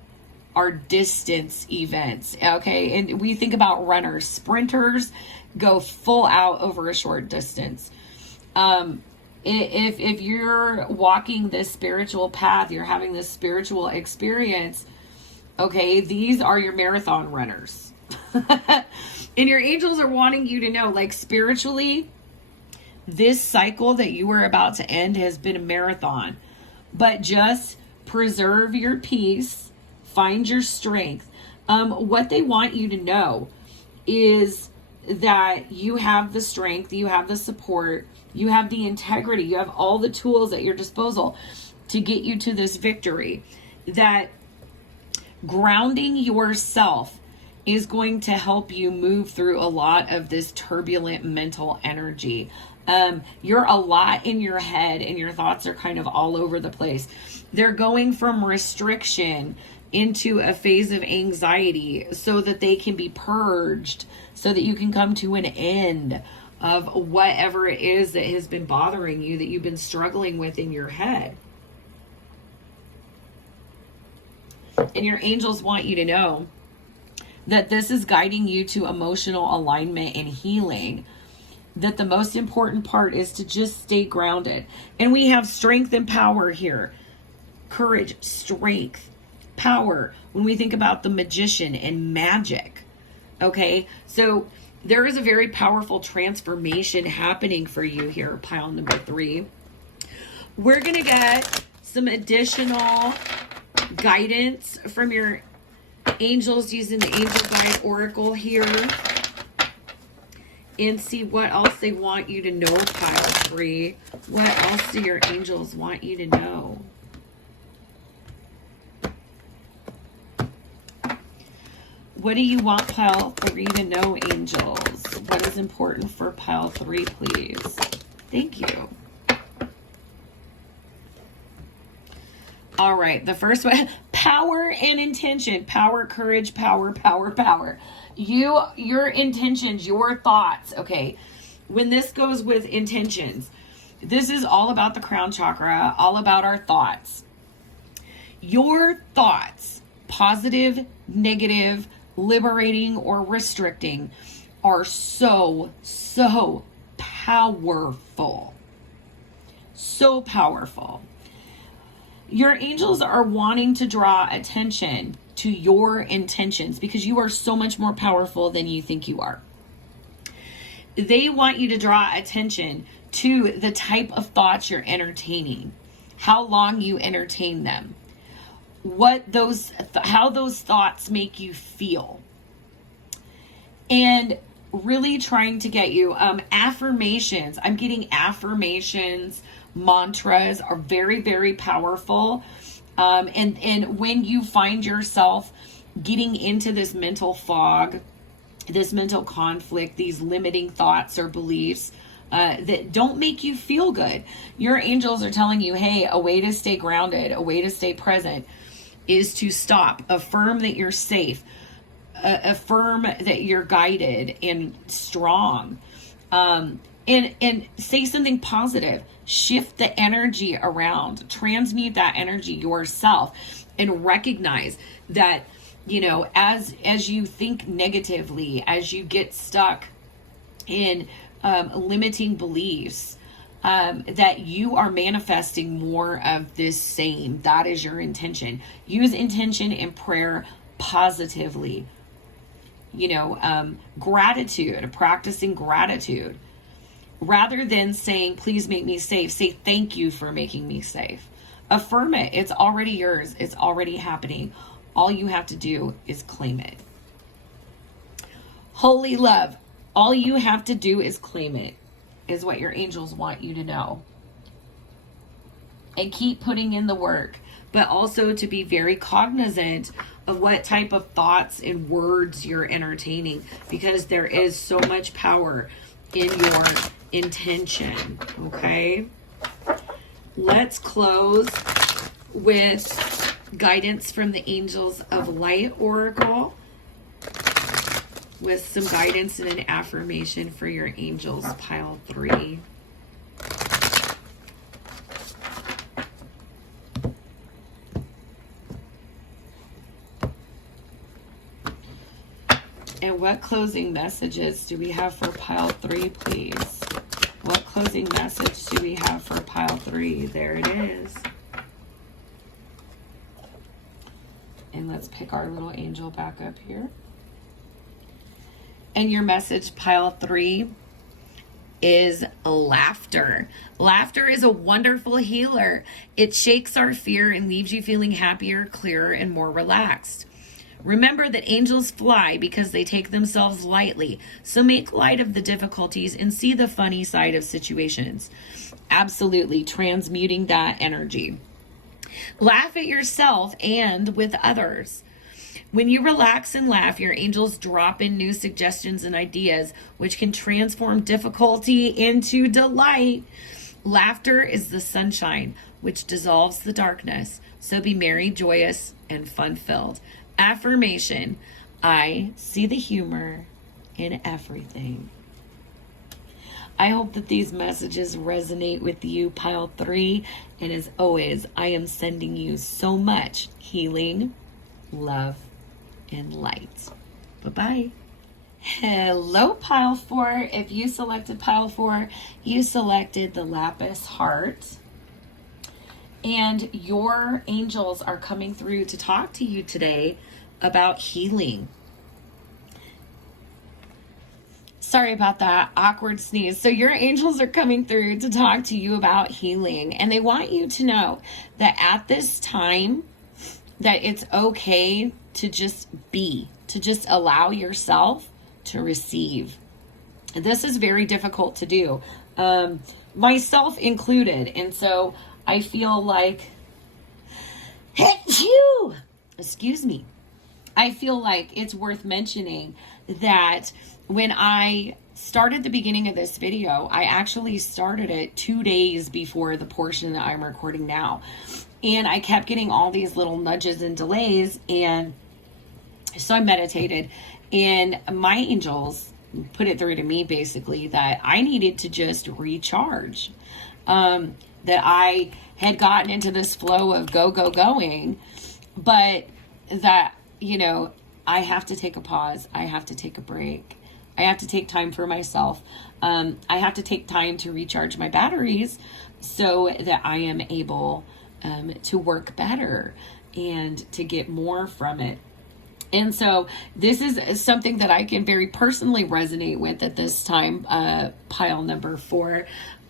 are distance events, okay? And we think about runners. Sprinters go full out over a short distance. If you're walking this spiritual path, you're having this spiritual experience, okay, these are your marathon runners. And your angels are wanting you to know, like, spiritually, this cycle that you are about to end has been a marathon. But just preserve your peace, find your strength. What they want you to know is that you have the strength, you have the support, you have the integrity, you have all the tools at your disposal to get you to this victory. That grounding yourself is going to help you move through a lot of this turbulent mental energy. You're a lot in your head and your thoughts are kind of all over the place. They're going from restriction into a phase of anxiety so that they can be purged, so that you can come to an end of whatever it is that has been bothering you, that you've been struggling with in your head. And your angels want you to know that this is guiding you to emotional alignment and healing. That the most important part is to just stay grounded. And we have strength and power here. Courage, strength, power. When we think about the magician and magic. Okay, so there is a very powerful transformation happening for you here, pile number 3. We're going to get some additional guidance from your angels using the Angel Guide Oracle here. And see what else they want you to know, pile 3. What else do your angels want you to know? What do you want pile 3 to know, angels? What is important for pile 3, please? Thank you. All right, the first one, power and intention. Power, courage, power, power, power. Your intentions, your thoughts, okay? When this goes with intentions, this is all about the crown chakra, all about our thoughts. Your thoughts, positive, negative, liberating, or restricting, are so powerful. So powerful. Your angels are wanting to draw attention to your intentions because you are so much more powerful than you think you are. They want you to draw attention to the type of thoughts you're entertaining, how long you entertain them, how those thoughts make you feel, and really trying to get you affirmations. I'm getting affirmations, mantras are very, very powerful. And when you find yourself getting into this mental fog, this mental conflict, these limiting thoughts or beliefs that don't make you feel good, your angels are telling you, hey, a way to stay grounded, a way to stay present is to stop, affirm that you're safe, affirm that you're guided and strong, and say something positive. Shift the energy around, transmute that energy yourself, and recognize that, you know, as you think negatively, as you get stuck in limiting beliefs, that you are manifesting more of this same. That is your intention. Use intention and prayer positively. Gratitude, practicing gratitude. Rather than saying, please make me safe, say thank you for making me safe. Affirm it. It's already yours. It's already happening. All you have to do is claim it. Holy love. All you have to do is claim it, is what your angels want you to know. And keep putting in the work, but also to be very cognizant of what type of thoughts and words you're entertaining, because there is so much power in your intention. Okay? Let's close with guidance from the Angels of Light Oracle, with some guidance and an affirmation for your angels, pile 3. And what closing messages do we have for pile 3, please? What closing message do we have for pile 3? There it is. And let's pick our little angel back up here. And your message, pile 3, is laughter. Laughter is a wonderful healer. It shakes our fear and leaves you feeling happier, clearer, and more relaxed. Remember that angels fly because they take themselves lightly. So make light of the difficulties and see the funny side of situations. Absolutely transmuting that energy. Laugh at yourself and with others. When you relax and laugh, your angels drop in new suggestions and ideas, which can transform difficulty into delight. Laughter is the sunshine, which dissolves the darkness. So be merry, joyous, and fun-filled. Affirmation: I see the humor in everything. I hope that these messages resonate with you, pile 3. And as always, I am sending you so much healing, love, and light. Bye-bye. Hello, pile 4. If you selected pile 4, you selected the Lapis heart. And your angels are coming through to talk to you today about healing. Sorry about that awkward sneeze. So your angels are coming through to talk to you about healing. And they want you to know that at this time, that it's okay to just be, to just allow yourself to receive. This is very difficult to do, myself included. And so I feel like, excuse me, I feel like it's worth mentioning that when I started the beginning of this video, I actually started it 2 days before the portion that I'm recording now. And I kept getting all these little nudges and delays. And so I meditated, and my angels put it through to me basically that I needed to just recharge. That I had gotten into this flow of going, but that, I have to take a pause. I have to take a break. I have to take time for myself. I have to take time to recharge my batteries so that I am able to work better and to get more from it. And so this is something that I can very personally resonate with at this time, pile number 4,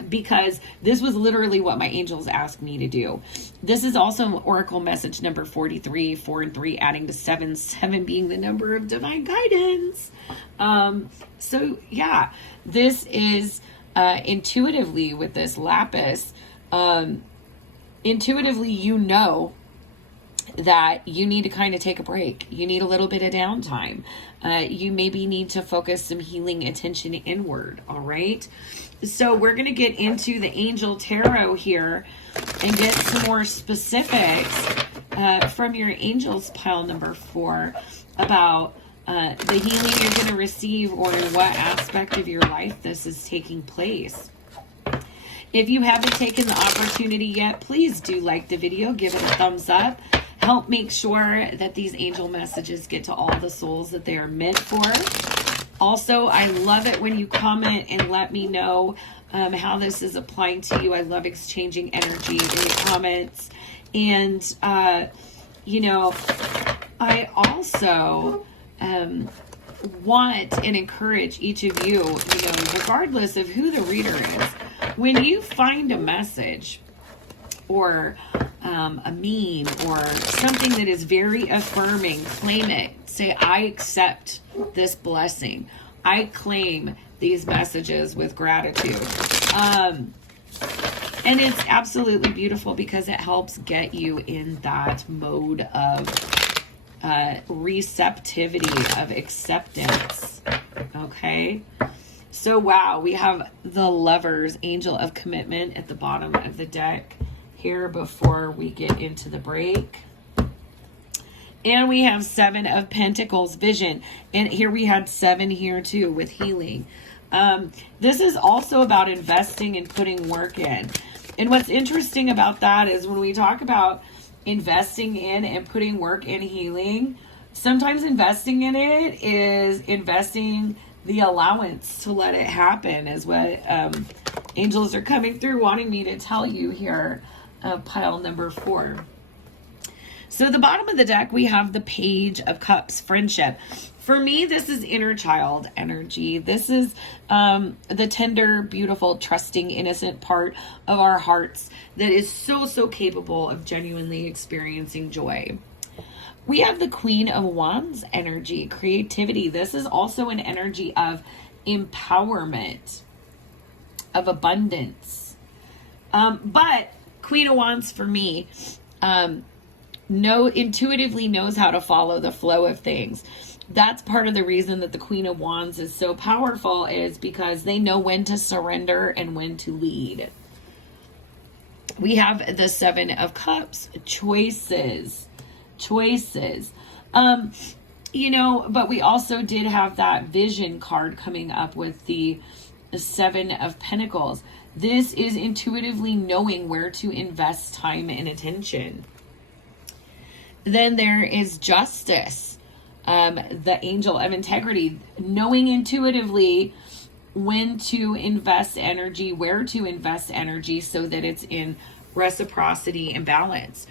because this was literally what my angels asked me to do. This is also Oracle message number 43, 4 and 3 adding to 7, 7 being the number of divine guidance. So yeah, this is intuitively with this Lapis, intuitively, that you need to kind of take a break. You need a little bit of downtime. You maybe need to focus some healing attention inward. All right. So we're going to get into the Angel Tarot here and get some more specifics from your angels, pile number 4, about the healing you're going to receive, or in what aspect of your life this is taking place. If you haven't taken the opportunity yet, please do like the video, give it a thumbs up. Help make sure that these angel messages get to all the souls that they are meant for. Also, I love it when you comment and let me know how this is applying to you. I love exchanging energy in the comments. And, I also want and encourage each of you, regardless of who the reader is, when you find a message or a meme or something that is very affirming, claim it. Say, I accept this blessing. I claim these messages with gratitude. And it's absolutely beautiful because it helps get you in that mode of receptivity, of acceptance. Okay? So, wow, we have the Lovers, Angel of Commitment at the bottom of the deck here before we get into the break. And we have 7 of Pentacles, Vision. And here we had 7 here too with healing. This is also about investing and putting work in. And what's interesting about that is when we talk about investing in and putting work in healing, sometimes investing in it is investing the allowance to let it happen, is what angels are coming through wanting me to tell you here, pile number 4. So the bottom of the deck, we have the Page of Cups, Friendship. For me, this is inner child energy. This is the tender, beautiful, trusting, innocent part of our hearts that is so, so capable of genuinely experiencing joy. We have the Queen of Wands energy, creativity. This is also an energy of empowerment, of abundance. But Queen of Wands for me, intuitively knows how to follow the flow of things. That's part of the reason that the Queen of Wands is so powerful, is because they know when to surrender and when to lead. We have the 7 of Cups, choices. But we also did have that Vision card coming up with the 7 of Pentacles. This is intuitively knowing where to invest time and attention. Then there is Justice, the Angel of Integrity, knowing intuitively when to invest energy, where to invest energy so that it's in reciprocity and balance.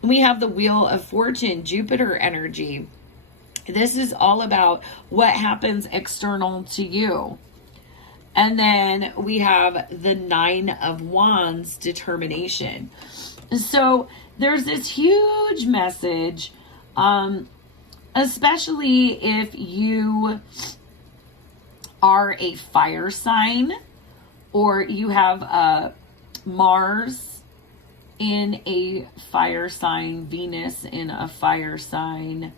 We have the Wheel of Fortune, Jupiter energy. This is all about what happens external to you. And then we have the 9 of Wands, determination. So there's this huge message, especially if you are a fire sign or you have Mars in a fire sign, Venus in a fire sign.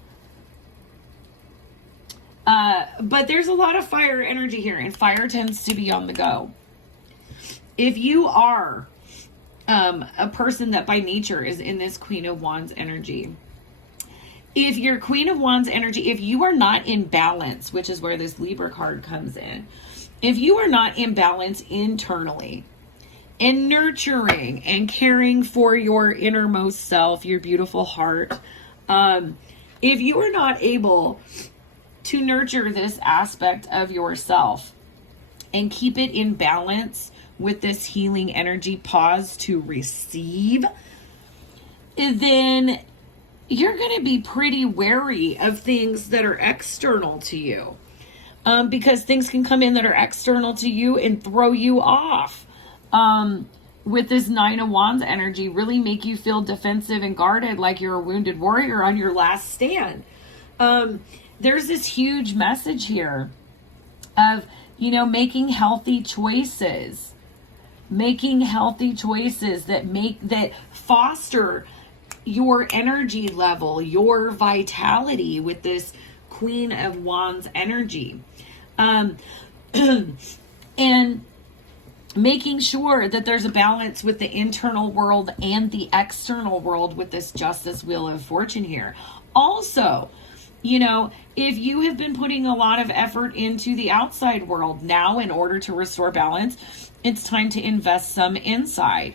But there's a lot of fire energy here, and fire tends to be on the go. If you are a person that by nature is in this Queen of Wands energy, if you're Queen of Wands energy, if you are not in balance, which is where this Libra card comes in, if you are not in balance internally and nurturing and caring for your innermost self, your beautiful heart, if you are not able to nurture this aspect of yourself and keep it in balance with this healing energy, pause to receive, then you're going to be pretty wary of things that are external to you. Because things can come in that are external to you and throw you off. With this 9 of Wands energy, really make you feel defensive and guarded, like you're a wounded warrior on your last stand. There's this huge message here of, making healthy choices. Making healthy choices that foster your energy level, your vitality with this Queen of Wands energy. And making sure that there's a balance with the internal world and the external world with this Justice, Wheel of Fortune here. Also, if you have been putting a lot of effort into the outside world, now in order to restore balance, it's time to invest some inside.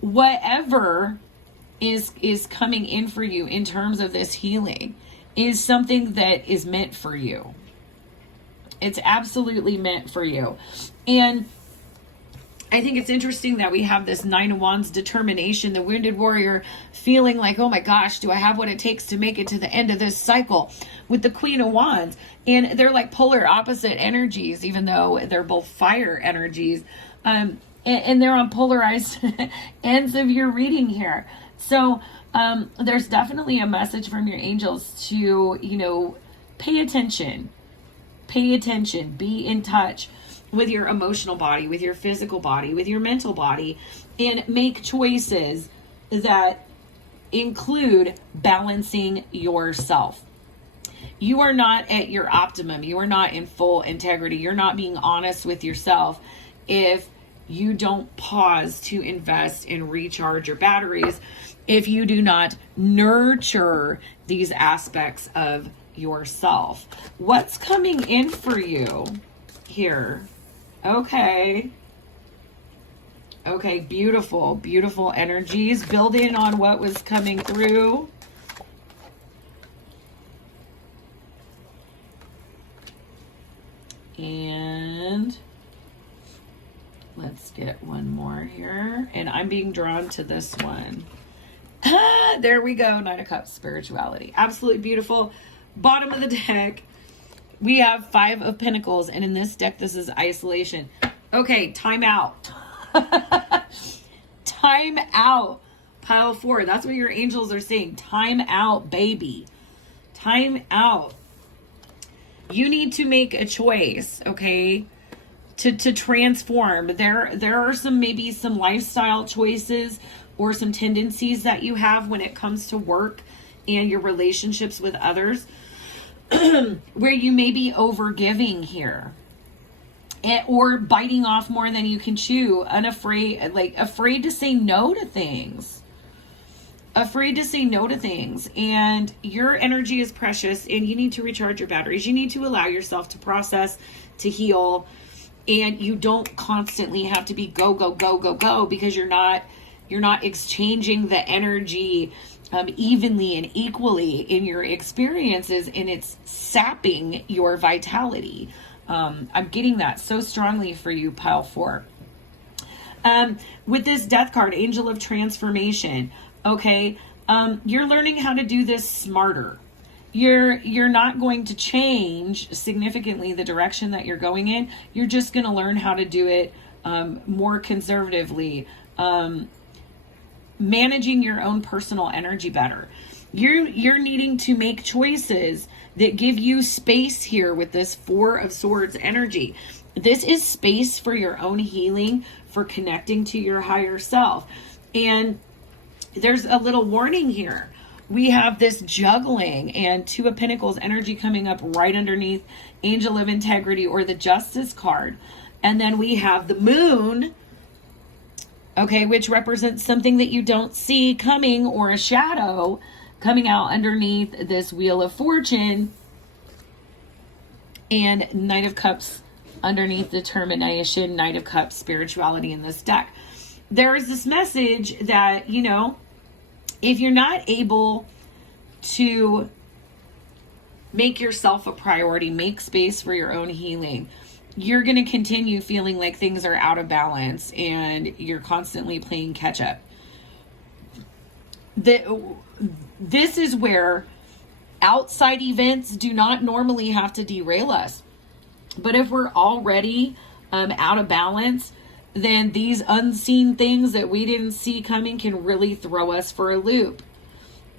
Whatever is coming in for you in terms of this healing is something that is meant for you. It's absolutely meant for you. And I think it's interesting that we have this Nine of Wands determination, the wounded warrior feeling like, oh my gosh, do I have what it takes to make it to the end of this cycle, with the Queen of Wands. And they're like polar opposite energies, even though they're both fire energies. And they're on polarized ends of your reading here. So there's definitely a message from your angels to, pay attention, be in touch with your emotional body, with your physical body, with your mental body, and make choices that include balancing yourself. You are not at your optimum. You are not in full integrity. You're not being honest with yourself if you don't pause to invest and recharge your batteries, if you do not nurture these aspects of yourself. What's coming in for you here? Okay, beautiful, beautiful energies. Building on what was coming through. And let's get one more here. And I'm being drawn to this one. There we go. Nine of Cups, spirituality. Absolutely beautiful. Bottom of the deck, we have Five of Pentacles. And in this deck, this is isolation. Okay, time out. Time out. Pile 4. That's what your angels are saying. Time out, baby. Time out. You need to make a choice, okay? To transform. There are maybe some lifestyle choices or some tendencies that you have when it comes to work and your relationships with others where you may be overgiving here, or biting off more than you can chew, afraid to say no to things. And your energy is precious, and you need to recharge your batteries. You need to allow yourself to process, to heal, and you don't constantly have to be go, because you're not exchanging the energy evenly and equally in your experiences, and it's sapping your vitality. I'm getting that so strongly for you, Pile 4. With this Death card, Angel of Transformation, okay, you're learning how to do this smarter. You're not going to change significantly the direction that you're going in. You're just going to learn how to do it more conservatively, managing your own personal energy better. You're needing to make choices that give you space here with this Four of Swords energy. This is space for your own healing, for connecting to your higher self. And there's a little warning here. We have this juggling and Two of Pentacles energy coming up right underneath Angel of Integrity or the Justice card. And then we have the Moon, okay, which represents something that you don't see coming, or a shadow coming out underneath this Wheel of Fortune, and Knight of Cups underneath determination, Knight of Cups, spirituality in this deck. There is this message that, if you're not able to make yourself a priority, make space for your own healing, you're going to continue feeling like things are out of balance and you're constantly playing catch up. This is where outside events do not normally have to derail us. But if we're already out of balance, then these unseen things that we didn't see coming can really throw us for a loop.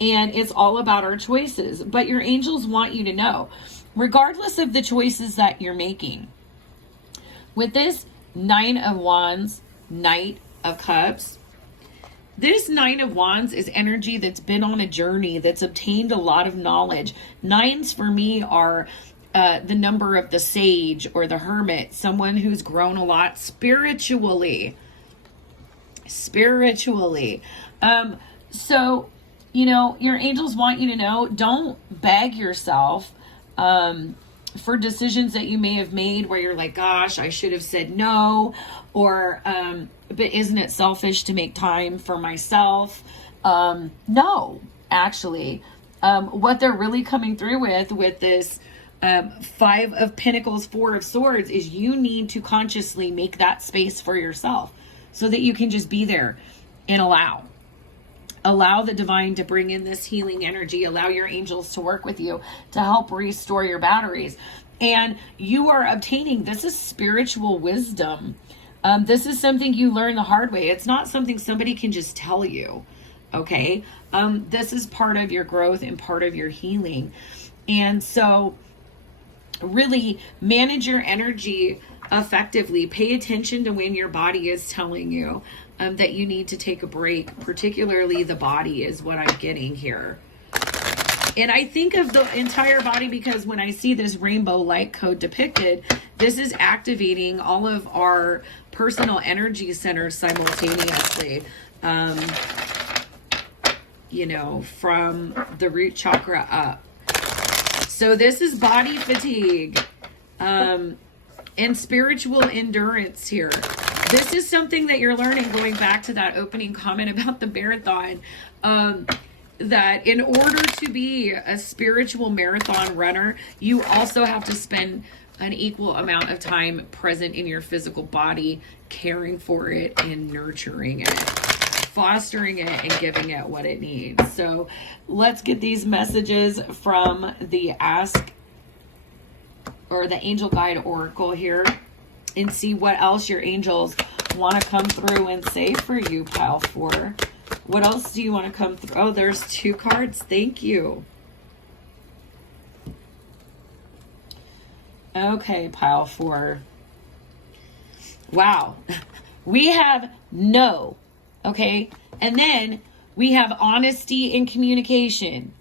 And it's all about our choices. But your angels want you to know, regardless of the choices that you're making, with this Nine of Wands, Knight of Cups, this Nine of Wands is energy that's been on a journey, that's obtained a lot of knowledge. Nines for me are the number of the sage or the hermit, someone who's grown a lot spiritually. So, your angels want you to know, don't beg yourself for decisions that you may have made where you're like, gosh, I should have said no, or but isn't it selfish to make time for myself? No, actually, what they're really coming through with this Five of Pentacles, Four of Swords is you need to consciously make that space for yourself so that you can just be there and allow the divine to bring in this healing energy, allow your angels to work with you to help restore your batteries. And you are obtaining, this is spiritual wisdom. This is something you learn the hard way. It's not something somebody can just tell you. Okay. This is part of your growth and part of your healing. And so really manage your energy effectively. Pay attention to when your body is telling you that you need to take a break. Particularly the body is what I'm getting here. And I think of the entire body because when I see this rainbow light code depicted, this is activating all of our personal energy centers simultaneously. You know, from the root chakra up. So this is body fatigue and spiritual endurance here. This is something that you're learning, going back to that opening comment about the marathon, that in order to be a spiritual marathon runner, you also have to spend an equal amount of time present in your physical body, caring for it and nurturing it, fostering it and giving it what it needs. So let's get these messages from the Ask or the Angel Guide Oracle here and see what else your angels want to come through and say for you, pile 4. What else do you want to come through? Oh, there's 2 cards. Thank you. Okay, pile 4. Wow. We have no. Okay. And then we have honesty in communication.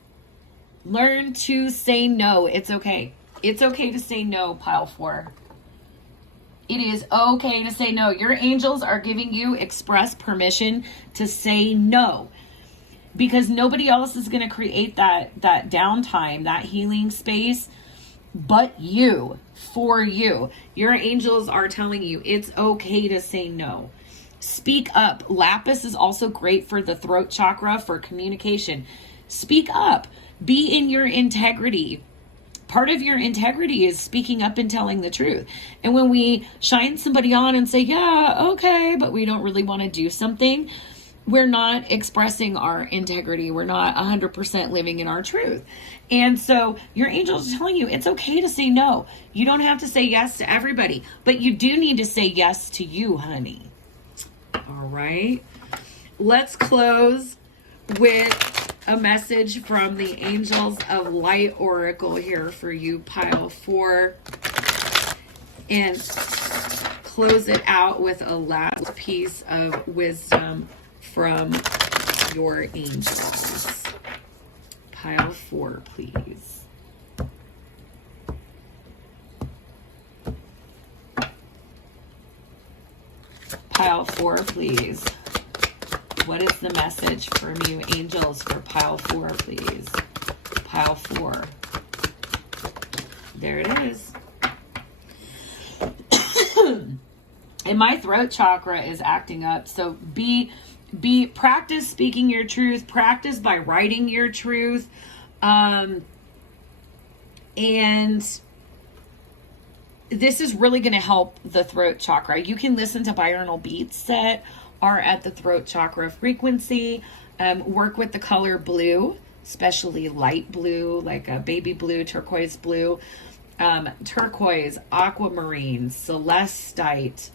Learn to say no. It's okay. It's okay to say no, pile 4. It is okay to say no. Your angels are giving you express permission to say no, because nobody else is going to create that downtime, that healing space, but you, for you. Your angels are telling you it's okay to say no. Speak up. Lapis is also great for the throat chakra, for communication. Speak up. Be in your integrity. Part of your integrity is speaking up and telling the truth. And when we shine somebody on and say, yeah, okay, but we don't really want to do something, we're not expressing our integrity. We're not 100% living in our truth. And so your angels are telling you it's okay to say no. You don't have to say yes to everybody, but you do need to say yes to you, honey. All right. Let's close with a message from the Angels of Light Oracle here for you, pile 4. And close it out with a last piece of wisdom from your angels. Pile 4, please. Pile 4, please. What is the message from you, angels, for pile 4, please? Pile 4. There it is. And my throat chakra is acting up. So practice speaking your truth. Practice by writing your truth. And this is really going to help the throat chakra. You can listen to binaural beats that are at the throat chakra frequency. Work with the color blue, especially light blue, like a baby blue, turquoise blue, turquoise, aquamarine, celestite.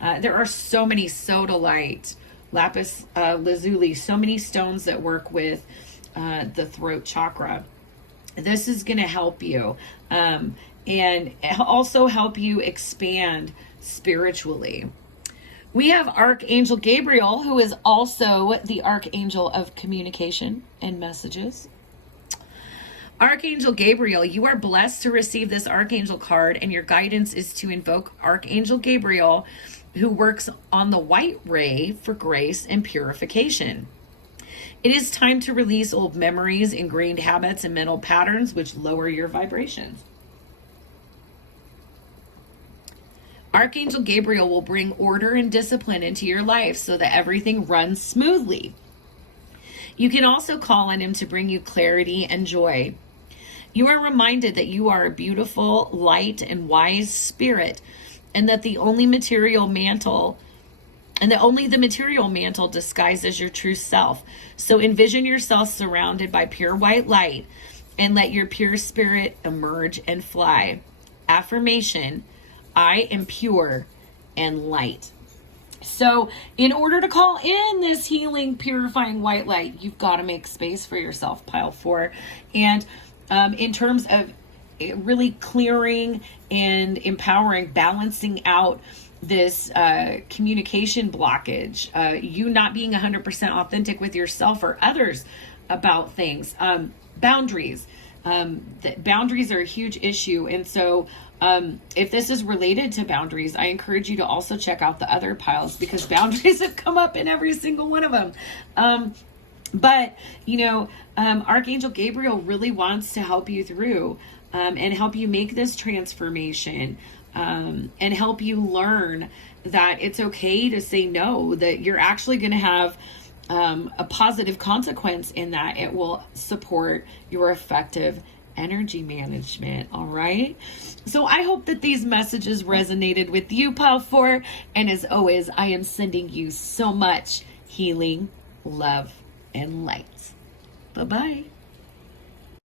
There are so many, sodalite, lapis lazuli, so many stones that work with the throat chakra. This is going to help you and also help you expand spiritually. We have Archangel Gabriel, who is also the Archangel of communication and messages. Archangel Gabriel, you are blessed to receive this Archangel card, and your guidance is to invoke Archangel Gabriel, who works on the white ray for grace and purification. It is time to release old memories, ingrained habits, and mental patterns which lower your vibrations. Archangel Gabriel will bring order and discipline into your life so that everything runs smoothly. You can also call on him to bring you clarity and joy. You are reminded that you are a beautiful, light, and wise spirit, and that only the material mantle disguises your true self. So envision yourself surrounded by pure white light and let your pure spirit emerge and fly. Affirmation: I am pure and light. So in order to call in this healing, purifying white light, you've got to make space for yourself, pile 4. And in terms of really clearing and empowering, balancing out this communication blockage, you not being 100% authentic with yourself or others about things, boundaries. Boundaries are a huge issue. And so if this is related to boundaries, I encourage you to also check out the other piles, because boundaries have come up in every single one of them. But, Archangel Gabriel really wants to help you through and help you make this transformation, and help you learn that it's okay to say no, that you're actually going to have a positive consequence in that. It will support your effective energy management. All right. So I hope that these messages resonated with you, Pile 4. And as always, I am sending you so much healing, love, and light. Bye-bye.